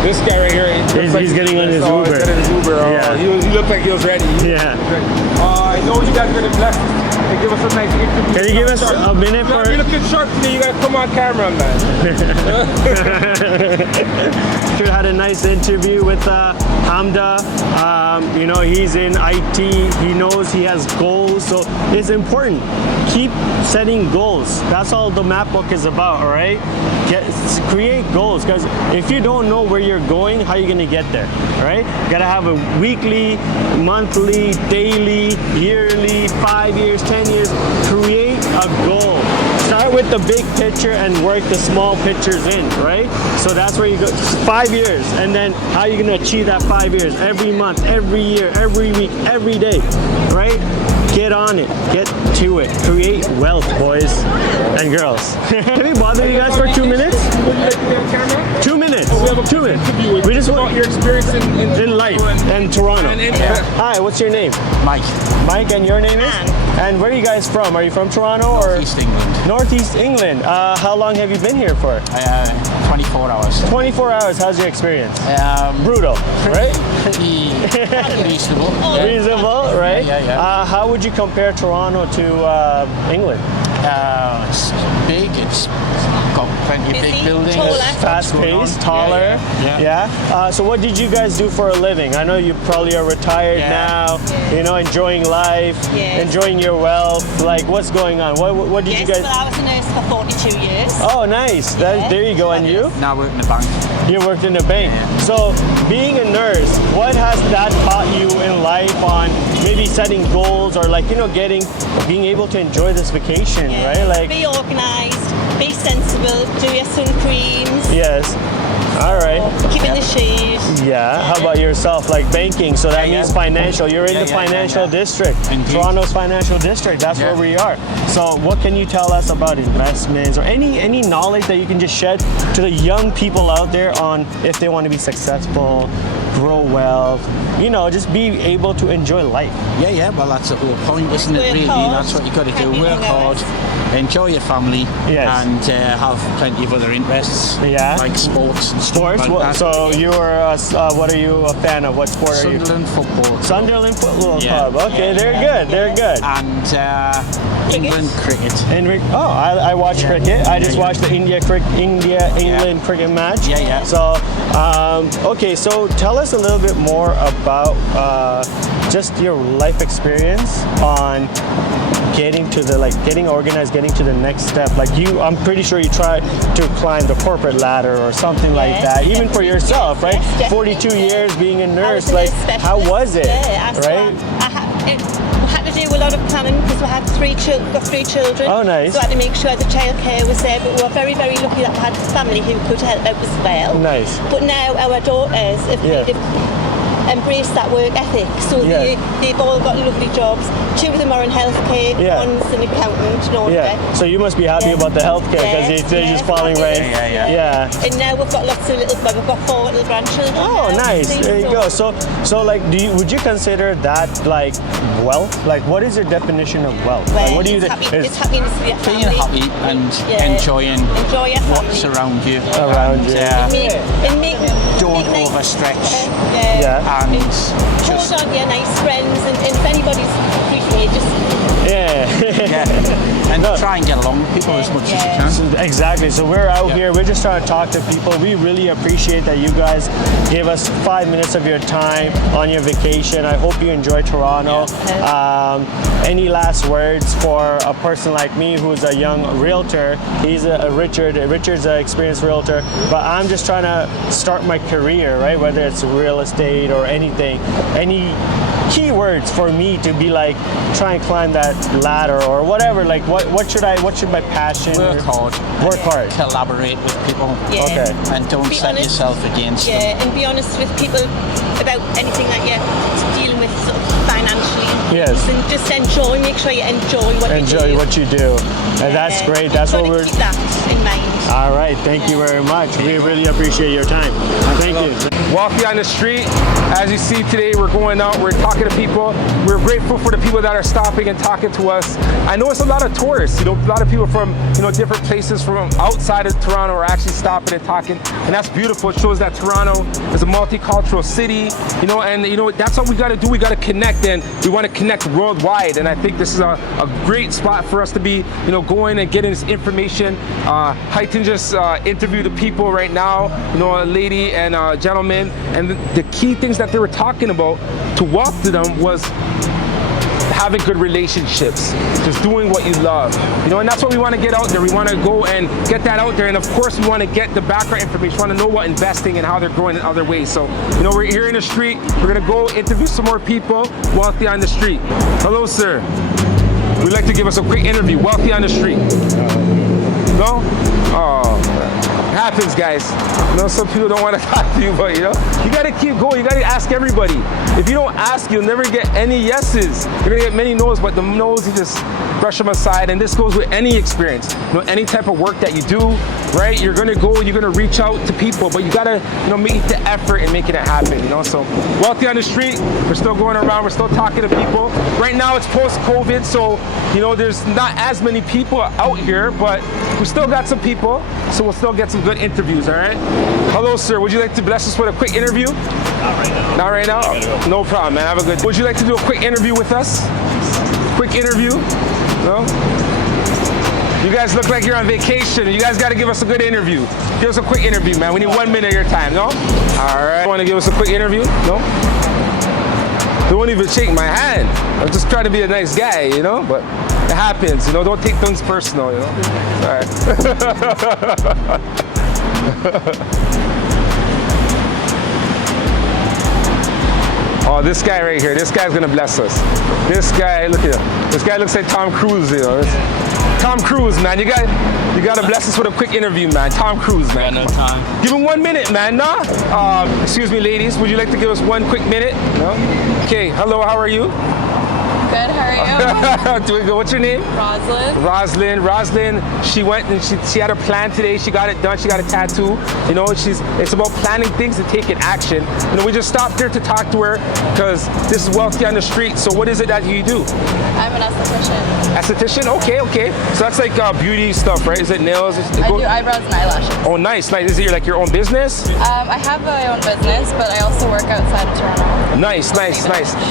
This guy right here, He's getting on his oh, Uber. He's getting his Uber. Oh, Yeah. he looked like he was ready. Yeah. I know you guys are gonna bless us. They give us a nice interview. Can you give us a minute for? You're looking sharp today. You gotta come on camera, man. We had a nice interview with Hamda. You know, he's in IT. He knows he has goals, so it's important. Keep setting goals. That's all the map book is about, all right? Create goals, because if you don't know where you're going, how are you going to get there, all right? You got to have a weekly, monthly, daily, yearly, 5 years, 10 years. Create a goal. Start with the big picture and work the small pictures in, right? So that's where you go, 5 years, and then how are you going to achieve that 5 years? Every month, every year, every week, every day, right? Get on it. Get to it. Create wealth, boys and girls. Can we bother you guys for 2 minutes? 2 minutes. 2 minutes. We just want your experience in life and Toronto. Hi, what's your name? Mike. Mike, and your name is? And where are you guys from? Are you from Toronto or? Northeast England. Northeast England. How long have you been here for? 24 hours. 24 hours. How's your experience? Brutal, right? Pretty reasonable. Reasonable, right? Yeah. How would you compare Toronto to England? It's big. It's got plenty of big buildings. Fast-paced, taller. Yeah. So what did you guys do for a living? I know you probably are retired now. You know, enjoying life, enjoying your wealth. Like, what's going on? What did you guys? Well, I was a nurse for 42 years. Oh, nice. There you go. And you? Now I work in the bank. You worked in a bank. So, being a nurse, what has that taught you in life on maybe setting goals or like, you know, being able to enjoy this vacation, right? Like, be organised, be sensible, do your sun creams. Yes. All right. Keep in the shade. Yeah. How about yourself? Like banking, so that means financial. You're in the financial district. Indeed. Toronto's financial district. That's where we are. So what can you tell us about investments or any knowledge that you can just shed to the young people out there on if they want to be successful, grow wealth, you know, just be able to enjoy life? Yeah. Well, that's the whole point, isn't it? Really, that's what you got to do. Work hard, enjoy your family, and have plenty of other interests. Yeah. Like sports. Sports. Like so you are. What are you a fan of? What sport are you? Sunderland Football. Sunderland Football Club. Okay, they're good. They're good. And England cricket. I watch cricket. I just watched the India-England cricket match. Yeah. So, okay. So tell us a little bit more about just your life experience on getting organized, getting to the next step. Like I'm pretty sure you try to climb the corporate ladder or something like that. Even for yourself, right? 42 years being a nurse. Like, how was it? Right? I had to do a lot of planning because we had got three children. Oh, nice. So I had to make sure the childcare was there. But we were very, very lucky that we had a family who could help out as well. Nice. But now our daughters have embraced that work ethic. So they've all got lovely jobs. 2 of them are in healthcare. One's an accountant and all that. So you must be happy about the healthcare because they're just falling right. Yeah. And now we've got we've got 4 little grandchildren. Oh, nice. There you go. So like, would you consider that like wealth? Like, what is your definition of wealth? Well, like, what do you it's happiness for your family. Being happy and enjoying what's around you. And don't overstretch. And hold on to your nice friends, and if anybody's treating you, just and try and get along with people as much as you can. Exactly. So we're out here. We're just trying to talk to people. We really appreciate that you guys gave us 5 minutes of your time on your vacation. I hope you enjoy Toronto. Any last words for a person like me who's a young realtor? He's Richard's an experienced realtor, but I'm just trying to start my career, right? Whether it's real estate or anything. Any keywords for me to be like, try and climb that ladder or whatever? Like, what should my passion? Work hard. Work hard. Collaborate with people. Okay. And don't set yourself against them. And be honest with people about anything that you're dealing with sort of financially. Yes. And just make sure you enjoy what you do. And that's great. That's what we're. Keep that in mind. All right, thank you very much. We really appreciate your time. Thank you. Wealthy on the street. As you see today, we're going out, we're talking to people. We're grateful for the people that are stopping and talking to us. I know it's a lot of tourists, a lot of people from, different places from outside of Toronto are actually stopping and talking, and that's beautiful. It shows that Toronto is a multicultural city, and that's what we got to do. We got to connect, and we want to connect worldwide, and I think this is a great spot for us to be, going and getting this information. Highton just interviewed the people right now, a lady and a gentleman, and the key things that they were talking about to wealth to them was having good relationships, just doing what you love, and that's what we want to get out there. We want to go and get that out there, and of course we want to get the background information. We want to know what investing and how they're growing in other ways. So, we're here in the street. We're gonna go interview some more people. Wealthy on the street. Hello, sir. We'd like to give us a quick interview. Wealthy on the street. No? Oh, it happens, guys. Some people don't want to talk to you, but you gotta keep going. You gotta ask everybody. If you don't ask, you'll never get any yeses. You're gonna get many no's, but the no's, you just brush them aside. And this goes with any experience. Any type of work that you do, right? You're gonna go, you're gonna reach out to people, but you gotta, make the effort in making it happen, So, Wealthy on the street, we're still going around, we're still talking to people. Right now it's post-COVID, so, there's not as many people out here, but we still got some people, so we'll still get some good interviews, all right? Hello, sir. Would you like to bless us with a quick interview? Not right now. Not right now? No problem, man. Have a good day. Would you like to do a quick interview with us? Quick interview? No? You guys look like you're on vacation. You guys got to give us a good interview. Give us a quick interview, man. We need 1 minute of your time, no? All right. Want to give us a quick interview? No? Don't even shake my hand. I'm just trying to be a nice guy, but it happens, don't take things personal, All right. Oh, this guy right here, this guy's gonna bless us. This guy, look at him. This guy looks like Tom Cruise, Tom Cruise, man. You gotta bless us with a quick interview, man. Tom Cruise, man. Got no time. Give him 1 minute, man. Nah. Excuse me, ladies. Would you like to give us one quick minute? No. Okay. Hello. How are you? Good, how are you? Doing good. What's your name? Roslyn. Roslyn, she went and she had a plan today. She got it done. She got a tattoo. It's about planning things and taking action. We just stopped there to talk to her because this is Wealthy on the street. So what is it that you do? I'm an esthetician. Esthetician? Okay. So that's like beauty stuff, right? Is it nails? I do eyebrows and eyelashes. Oh, nice. Is it like your own business? I have my own business, but I also work outside of Toronto. Nice.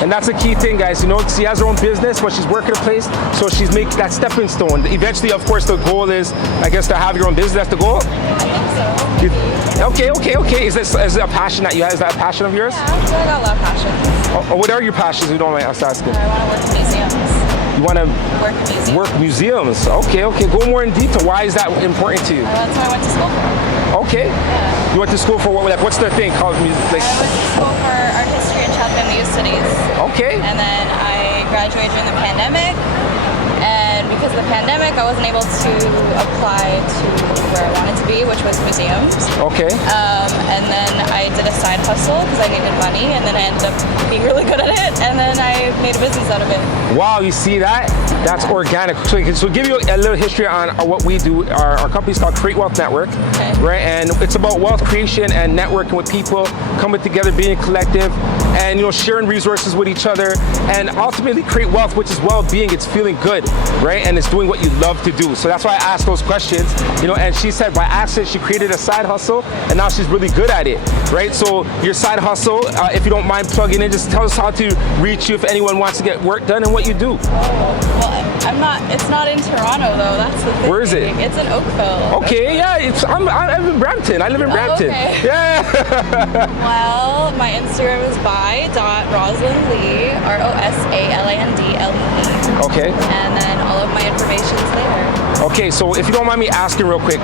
And that's a key thing, guys. She has her own business, but she's working a place, so she's making that stepping stone. Eventually, of course, the goal is, I guess, to have your own business. That's the goal? I think so. Okay. Is it a passion that you have? Is that a passion of yours? Yeah, I feel like I got a lot of passions. What are your passions, if you don't mind us asking? I want to work in museums. You want to work museums? Okay. Go more in detail. Why is that important to you? That's what I went to school for. Okay. Yeah. You went to school for what? Like, what's the thing called? I went to school for art history and Chatham Youth Studies. Okay. And then I graduated during the pandemic. And because of the pandemic, I wasn't able to apply to where I wanted to be, which was museums. Okay. And then I did a side hustle because I needed money, and then I ended up being really good at it, and then I made a business out of it. Wow, you see that? That's organic. So give you a little history on what we do. Our company's called Create Wealth Network, right? And it's about wealth creation and networking with people, coming together, being collective, and sharing resources with each other, and ultimately create wealth, which is well-being. It's feeling good, right? And it's doing what you love to do. So that's why I asked those questions, and she said by accident she created a side hustle, and now she's really good at it, right? So your side hustle, if you don't mind plugging in, just tell us how to reach you if anyone wants to get work done and what you do. Well, it's not in Toronto though, that's the thing. Where is it? It's in Oakville. Okay, yeah, I'm in Brampton. I live in Brampton. Okay. Yeah. Well, my Instagram is by.RosalindLee, ROSALANDLE. Okay. And then all of my information's there. Okay, so if you don't mind me asking real quick,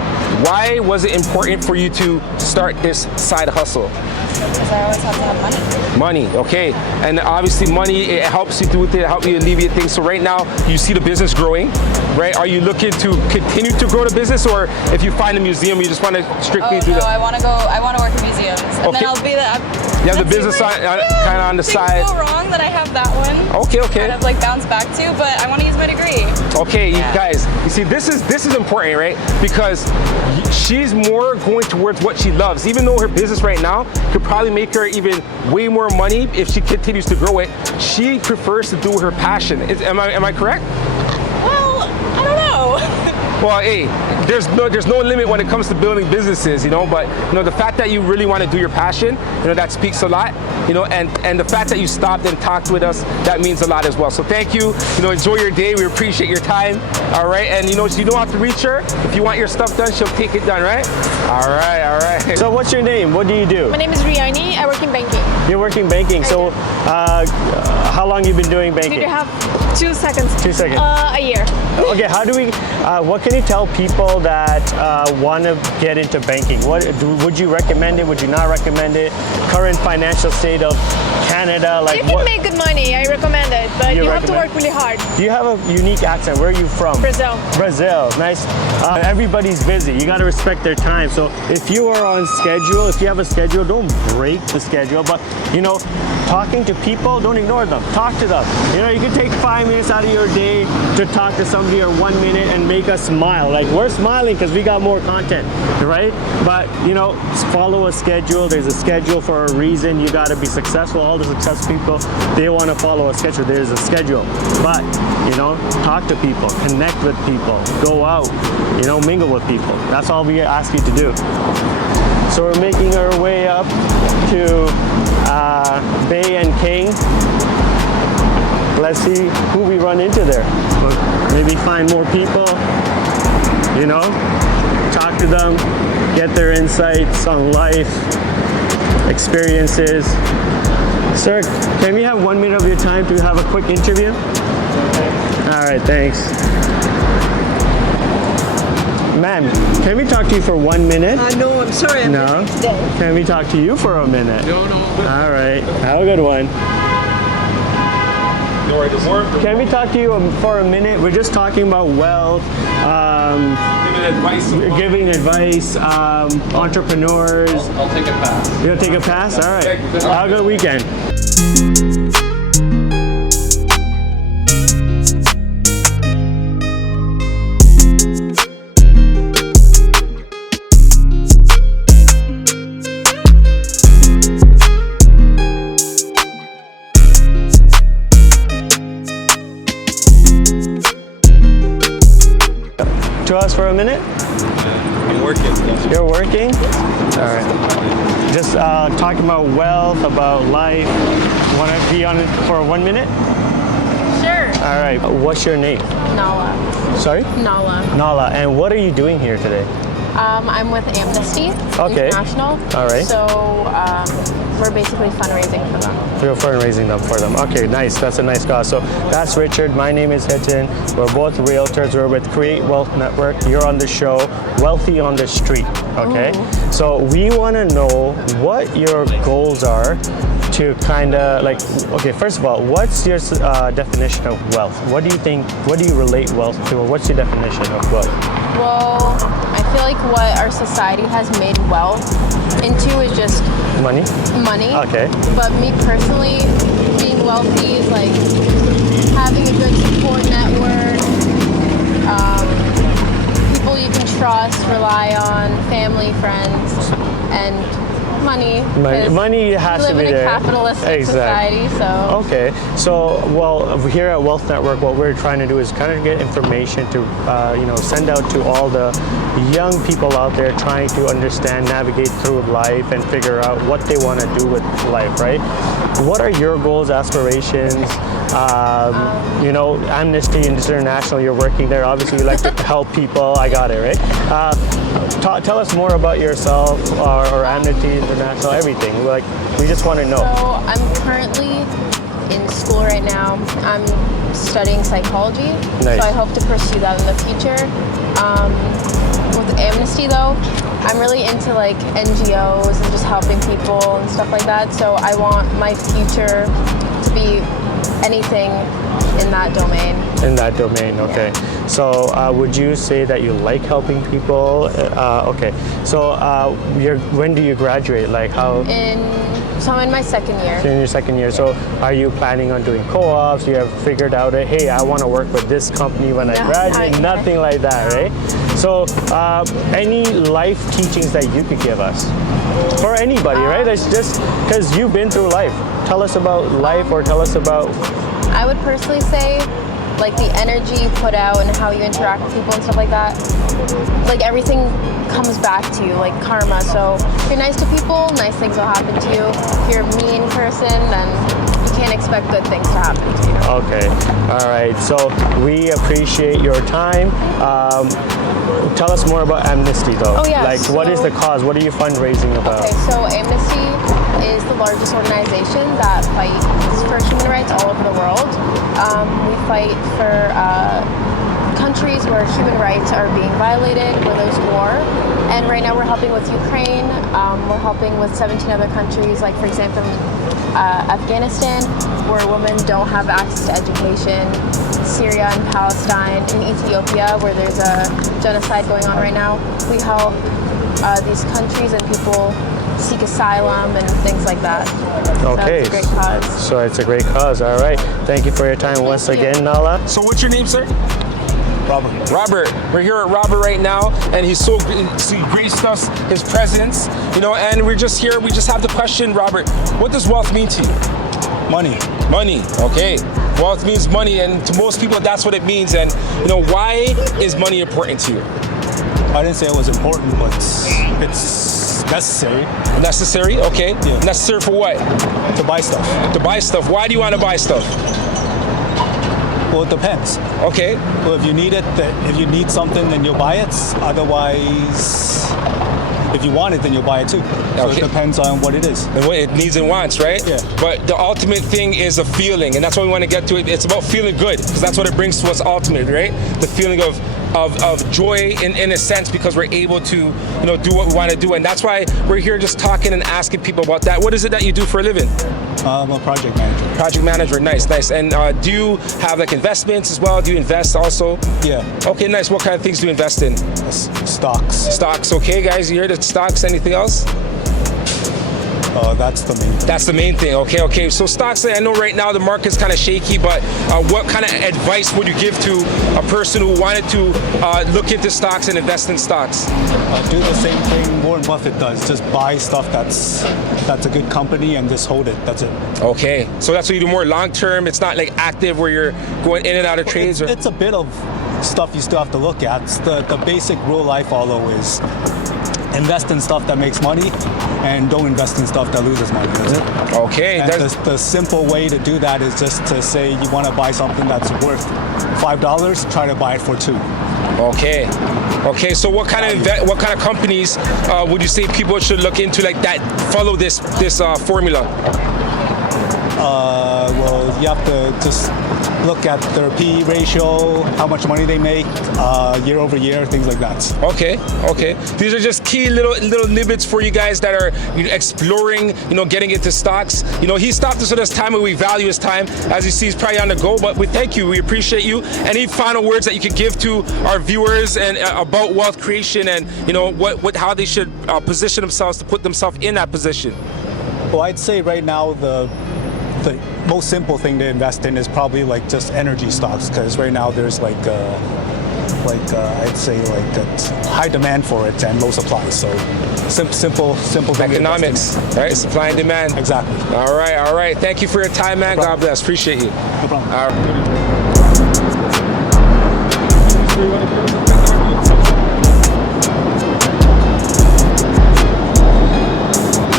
why was it important for you to start this side hustle? Because I always have to have money. Money, okay. And obviously money, it helps you do it, it helps you alleviate things. So right now, you see the business growing, right? Are you looking to continue to grow the business, or if you find a museum, you just want to strictly do that? I want to work in museums. And then I'll be you have the business kind of on the side. Things go wrong that I have that one. Okay. Kind of like bounce back to, but I want to use my degree. Okay, you guys, you see, this is important, right? Because because she's more going towards what she loves. Even though her business right now could probably make her even way more money if she continues to grow it, she prefers to do her passion. Am I correct? Well, I don't know. Well, hey, there's no limit when it comes to building businesses, you know, but you know, the fact that you really want to do your passion, you know, that speaks a lot, you know, and the fact that you stopped and talked with us, that means a lot as well. So thank you, you know, enjoy your day. We appreciate your time. All right. And you know, you don't have to reach her. If you want your stuff done, she'll take it done, right? All right. So what's your name? What do you do? My name is Riani. I work in banking. You're working banking. So how long you been doing banking? You have 2 seconds. 2 seconds. A year. Okay, how do we, what can you tell people that want to get into banking? Would you recommend it? Would you not recommend it? Current financial state of Canada, like you can make good money. I recommend it, but you have to work really hard. Do you have a unique accent? Where are you from? Brazil. Brazil, nice. Everybody's busy. You got to respect their time. So if you are on schedule, if you have a schedule, don't break the schedule. But you know, talking to people, don't ignore them. Talk to them. You know, you can take 5 minutes out of your day to talk to somebody, or 1 minute, and make us smile. Like, we're smiling because we got more content, right? But you know, follow a schedule. There's a schedule for a reason. You got to be successful. All the successful people, they want to follow a schedule. There's a schedule. But you know, talk to people, connect with people, go out, you know, mingle with people. That's all we ask you to do. So we're making our way up to Bay and King. Let's see who we run into there. Maybe find more people, you know, talk to them, get their insights on life, experiences. Sir, can we have 1 minute of your time to have a quick interview? All right, thanks. Ma'am, can we talk to you for 1 minute? No, I'm sorry. No? Can we talk to you for a minute? No. All right, have a good one. Can we talk to you for a minute? We're just talking about wealth, giving advice, entrepreneurs. I'll take a pass. You'll take a pass? All right. Have a good weekend. To us for a minute? I'm working. You're working? All right. Just talking about wealth, about life. Want to be on it for 1 minute? Sure. All right. What's your name? Nala. Sorry? Nala. Nala. And what are you doing here today? I'm with Amnesty International. All right. So we're basically fundraising for them. You're fundraising for them. Okay, nice. That's a nice cause. So that's Richard. My name is Hitin. We're both realtors. We're with Create Wealth Network. You're on the show, Wealthy on the Street. Okay. Ooh. So we want to know what your goals are to kind of like, okay, first of all, what's your definition of wealth? What do you think, what do you relate wealth to? Or what's your definition of wealth? Well, I feel like what our society has made wealth into is just money. Okay. But me personally, being wealthy is like having a good support network, people you can trust, rely on, family, friends, and money. Money has to be there. We live in a capitalistic society, so. Okay, so well, here at Wealth Network, what we're trying to do is kind of get information to, you know, send out to all the young people out there trying to understand, navigate through life, and figure out what they want to do with life, right? What are your goals, aspirations? You know, Amnesty International, you're working there. Obviously, you like to help people. I got it, right? Tell us more about yourself or Amnesty International, everything. Like, we just want to know. So I'm currently in school right now. I'm studying psychology. Nice. So I hope to pursue that in the future. With Amnesty though, I'm really into like NGOs and just helping people and stuff like that. So I want my future to be anything in that domain. In that domain, okay. Yeah. So would you say that you like helping people? Okay. So when do you graduate? Like how? In So I'm in my second year. In your second year. So are you planning on doing co-ops? You have figured out, hey, I want to work with this company when I graduate? Nothing like that, right? So any life teachings that you could give us? For anybody, right? It's just because you've been through life. Tell us about life, or tell us about... I would personally say, like, the energy you put out and how you interact with people and stuff like that, like, everything comes back to you, like karma. So if you're nice to people, nice things will happen to you. If you're a mean person, then you can't expect good things to happen to you. Okay, all right. So we appreciate your time. Tell us more about Amnesty, though. Oh, yeah. Like, what is the cause? What are you fundraising about? Okay, so Amnesty is the largest organization that fights for human rights all over the world. We fight for countries where human rights are being violated, where there's war. And right now we're helping with Ukraine. We're helping with 17 other countries, like, for example, Afghanistan, where women don't have access to education, Syria and Palestine, in Ethiopia, where there's a genocide going on right now. We help these countries and people seek asylum and things like that. Okay. So it's a great cause. So it's a great cause. All right. Thank you for your time once again, Nala. So what's your name, sir? Robert. Robert. We're here at Robert right now, and he graced us his presence, and we're just here. We just have the question, Robert, what does wealth mean to you? Money. Money, okay. Wealth means money, and to most people, that's what it means. And, why is money important to you? I didn't say it was important, but it's necessary. Necessary, okay. Yeah. Necessary for what? To buy stuff. To buy stuff. Why do you want to buy stuff? Well, it depends. Okay. Well, if you need it, if you need something, then you'll buy it. Otherwise, if you want it, then you'll buy it too. So Okay. it depends on what it is. And what it needs and wants, right? Yeah. But the ultimate thing is a feeling, and that's what we want to get to. It's about feeling good, because that's what it brings to us ultimately, right? The feeling of joy in a sense, because we're able to do what we want to do. And that's why we're here just talking and asking people about that. What is it that you do for a living? I'm a project manager. Project manager, nice. And do you have like investments as well? Do you invest also? Yeah. Okay, nice. What kind of things do you invest in? Stocks. Stocks, okay, guys. You heard it, stocks. Anything else? That's the main thing. That's the main thing. Okay. So stocks, I know right now the market's kind of shaky, but what kind of advice would you give to a person who wanted to look into stocks and invest in stocks? Do the same thing Warren Buffett does. Just buy stuff that's a good company and just hold it. That's it. Okay. So that's what you do, more long term. It's not like active where you're going in and out of trades. It's a bit of stuff you still have to look at. The basic rule I follow is invest in stuff that makes money and don't invest in stuff that loses money. That's it. Okay. And the simple way to do that is just to say you want to buy something that's worth $5, try to buy it for $2. Okay. So what kind of companies would you say people should look into like that? Follow this formula. Well, you have to just look at their PE ratio, how much money they make year over year, things like that. Okay. These are just key little nibbits for you guys that are exploring, getting into stocks. He stopped us with his time, and we value his time. As you see, he's probably on the go, but we thank you. We appreciate you. Any final words that you could give to our viewers and about wealth creation and how they should position themselves to put themselves in that position? Well, I'd say right now the most simple thing to invest in is probably like just energy stocks, because right now there's I'd say a high demand for it and low supply. So simple thing. Economics, right? Supply and demand. Exactly. All right. Thank you for your time, man. God bless. Appreciate you. No problem. All right.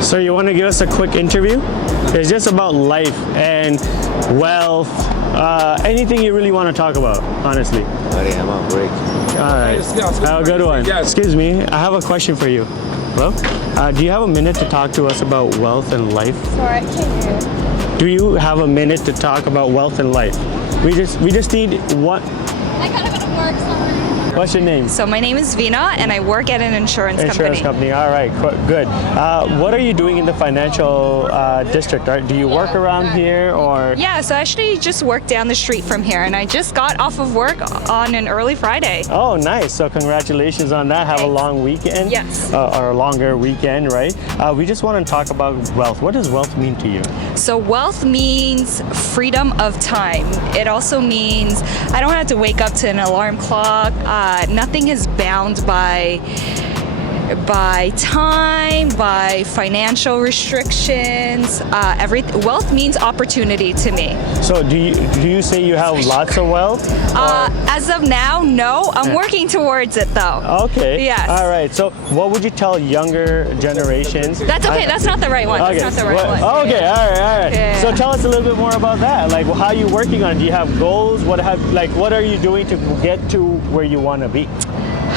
So you want to give us a quick interview? It's just about life and wealth, anything you really want to talk about, honestly. I'm on break. All right, have a good one. Yes. Excuse me, I have a question for you. Hello? Do you have a minute to talk to us about wealth and life? Sorry, I can't hear you. Do you have a minute to talk about wealth and life? We just need I gotta go to work, sorry. What's your name? So my name is Vina, and I work at an insurance company. All right, good. What are you doing in the financial district? Do you work around here, or? Yeah, so I actually just work down the street from here, and I just got off of work on an early Friday. Oh, nice. So congratulations on that. Have a long weekend. Yes. Or a longer weekend, right? We just want to talk about wealth. What does wealth mean to you? So wealth means freedom of time. It also means I don't have to wake up to an alarm clock. Nothing is bound by time, by financial restrictions. Wealth means opportunity to me. So do you say you have lots of wealth? As of now, no. I'm working towards it though. Okay. Yes. All right. So what would you tell younger generations? That's okay. That's not the right one. Okay. That's not the right one. Okay. All right. Yeah. So tell us a little bit more about that. Like, how are you working on? Do you have goals? What are you doing to get to where you want to be?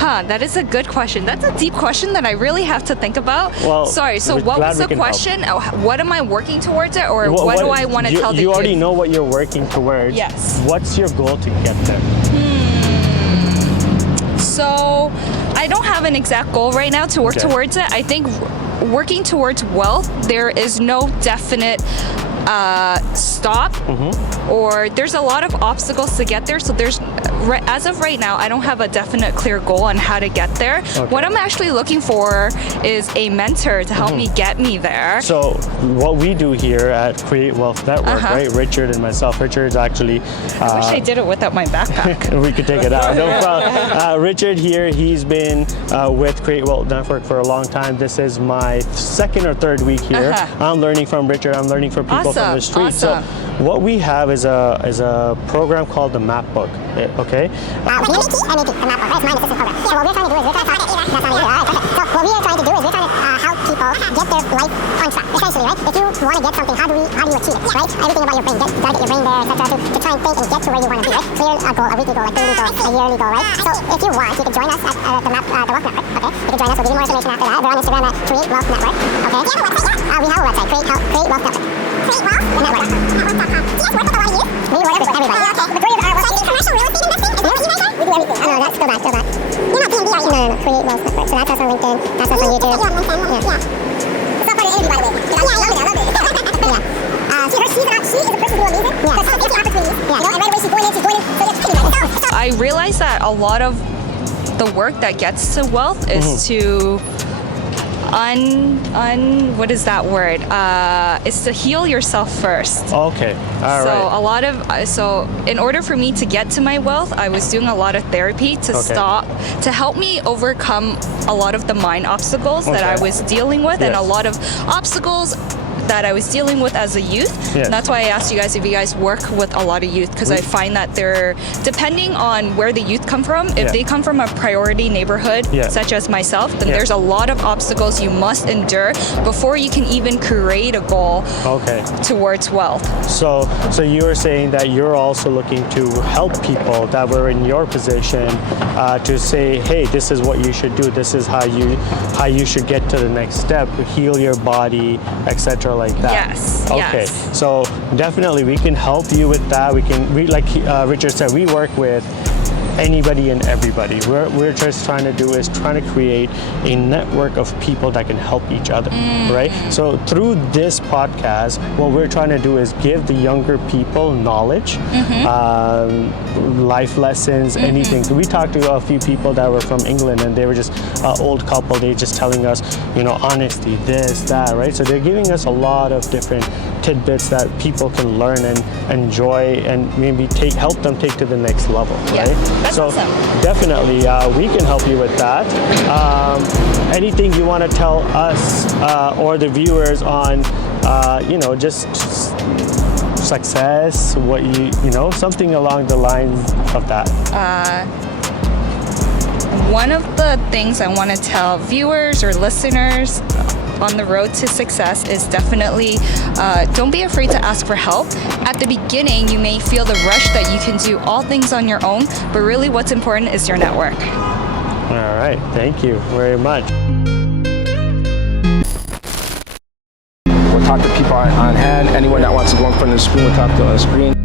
That is a good question. That's a deep question that I really have to think about. Well, sorry, so what was the question? What am I working towards it, or what do I want to tell the You already youth? know what you're working towards. Yes. What's your goal to get there? So I don't have an exact goal right now to work towards it. I think working towards wealth, there is no definite stop, or there's a lot of obstacles to get there. So as of right now, I don't have a definite clear goal on how to get there. What I'm actually looking for is a mentor to help me get me there. So what we do here at Create Wealth Network, right? Richard and myself. Richard's actually. I wish I did it without my backpack. We could take it out. No problem. Richard here, he's been with Create Wealth Network for a long time. This is my second or third week here. I'm learning from Richard. I'm learning from people from the street. Awesome. So what we have is a program called the Map Book. Okay. MAP, the map book, right? It's mine, the system program. So what we're trying to do is we're trying to help people get their life on track. Essentially, right? If you want to get something, how do you achieve it, right? Everything about your brain, gotta get your brain there, etc. To try and think and get to where you want to be, right? So you're a goal, a weekly goal, a daily goal, a yearly goal, right? So if you want, you can join us at the Wealth Network, okay? You can join us, we'll give you more information after that. We're on Instagram at Create Wealth Network, okay? We have a website, Create Wealth Network. Create Wealth Network. Yes, work with a lot of youth. We work with everybody. Okay. The majority of our wealth commercial real estate investing is real estate. We do everything. Oh no, that's go back. You're not D&D, are you? No. Create Wealth Network. So that's us on LinkedIn. That's us on YouTube. Yeah. It's not part of the interview, by the way. Yeah, I love it. She's a person who amazing. Yeah. Because she gives you opportunities. Yeah. And right away she's going in. So you're I realize that a lot of the work that gets to wealth is to what is that word? Is to heal yourself first. Okay. All right. So in order for me to get to my wealth, I was doing a lot of therapy to help me overcome a lot of the mind obstacles that I was dealing with, and a lot of obstacles that I was dealing with as a youth. And that's why I asked you guys if you guys work with a lot of youth, because I find that they're, depending on where the youth come from, if they come from a priority neighborhood, such as myself, then there's a lot of obstacles you must endure before you can even create a goal towards wealth. So you were saying that you're also looking to help people that were in your position to say, hey, this is what you should do. This is how you should get to the next step, heal your body, etc. like that. Yes. Okay. Yes. So definitely we can help you with that. Like Richard said, we work with anybody and everybody. We're just trying to do is trying to create a network of people that can help each other, right? So through this podcast, what we're trying to do is give the younger people knowledge, life lessons, anything. We talked to a few people that were from England, and they were just old couple. They just telling us, honesty, this, that, right? So they're giving us a lot of different tidbits that people can learn and enjoy, and maybe help them take to the next level, right? So awesome. Definitely, we can help you with that. Anything you want to tell us or the viewers on, just success, what something along the lines of that? One of the things I want to tell viewers or listeners on the road to success is definitely don't be afraid to ask for help. At the beginning, you may feel the rush that you can do all things on your own, but really what's important is your network. All right, thank you very much. We'll talk to people on hand. Anyone that wants to go in front of the screen, we'll talk to on the screen.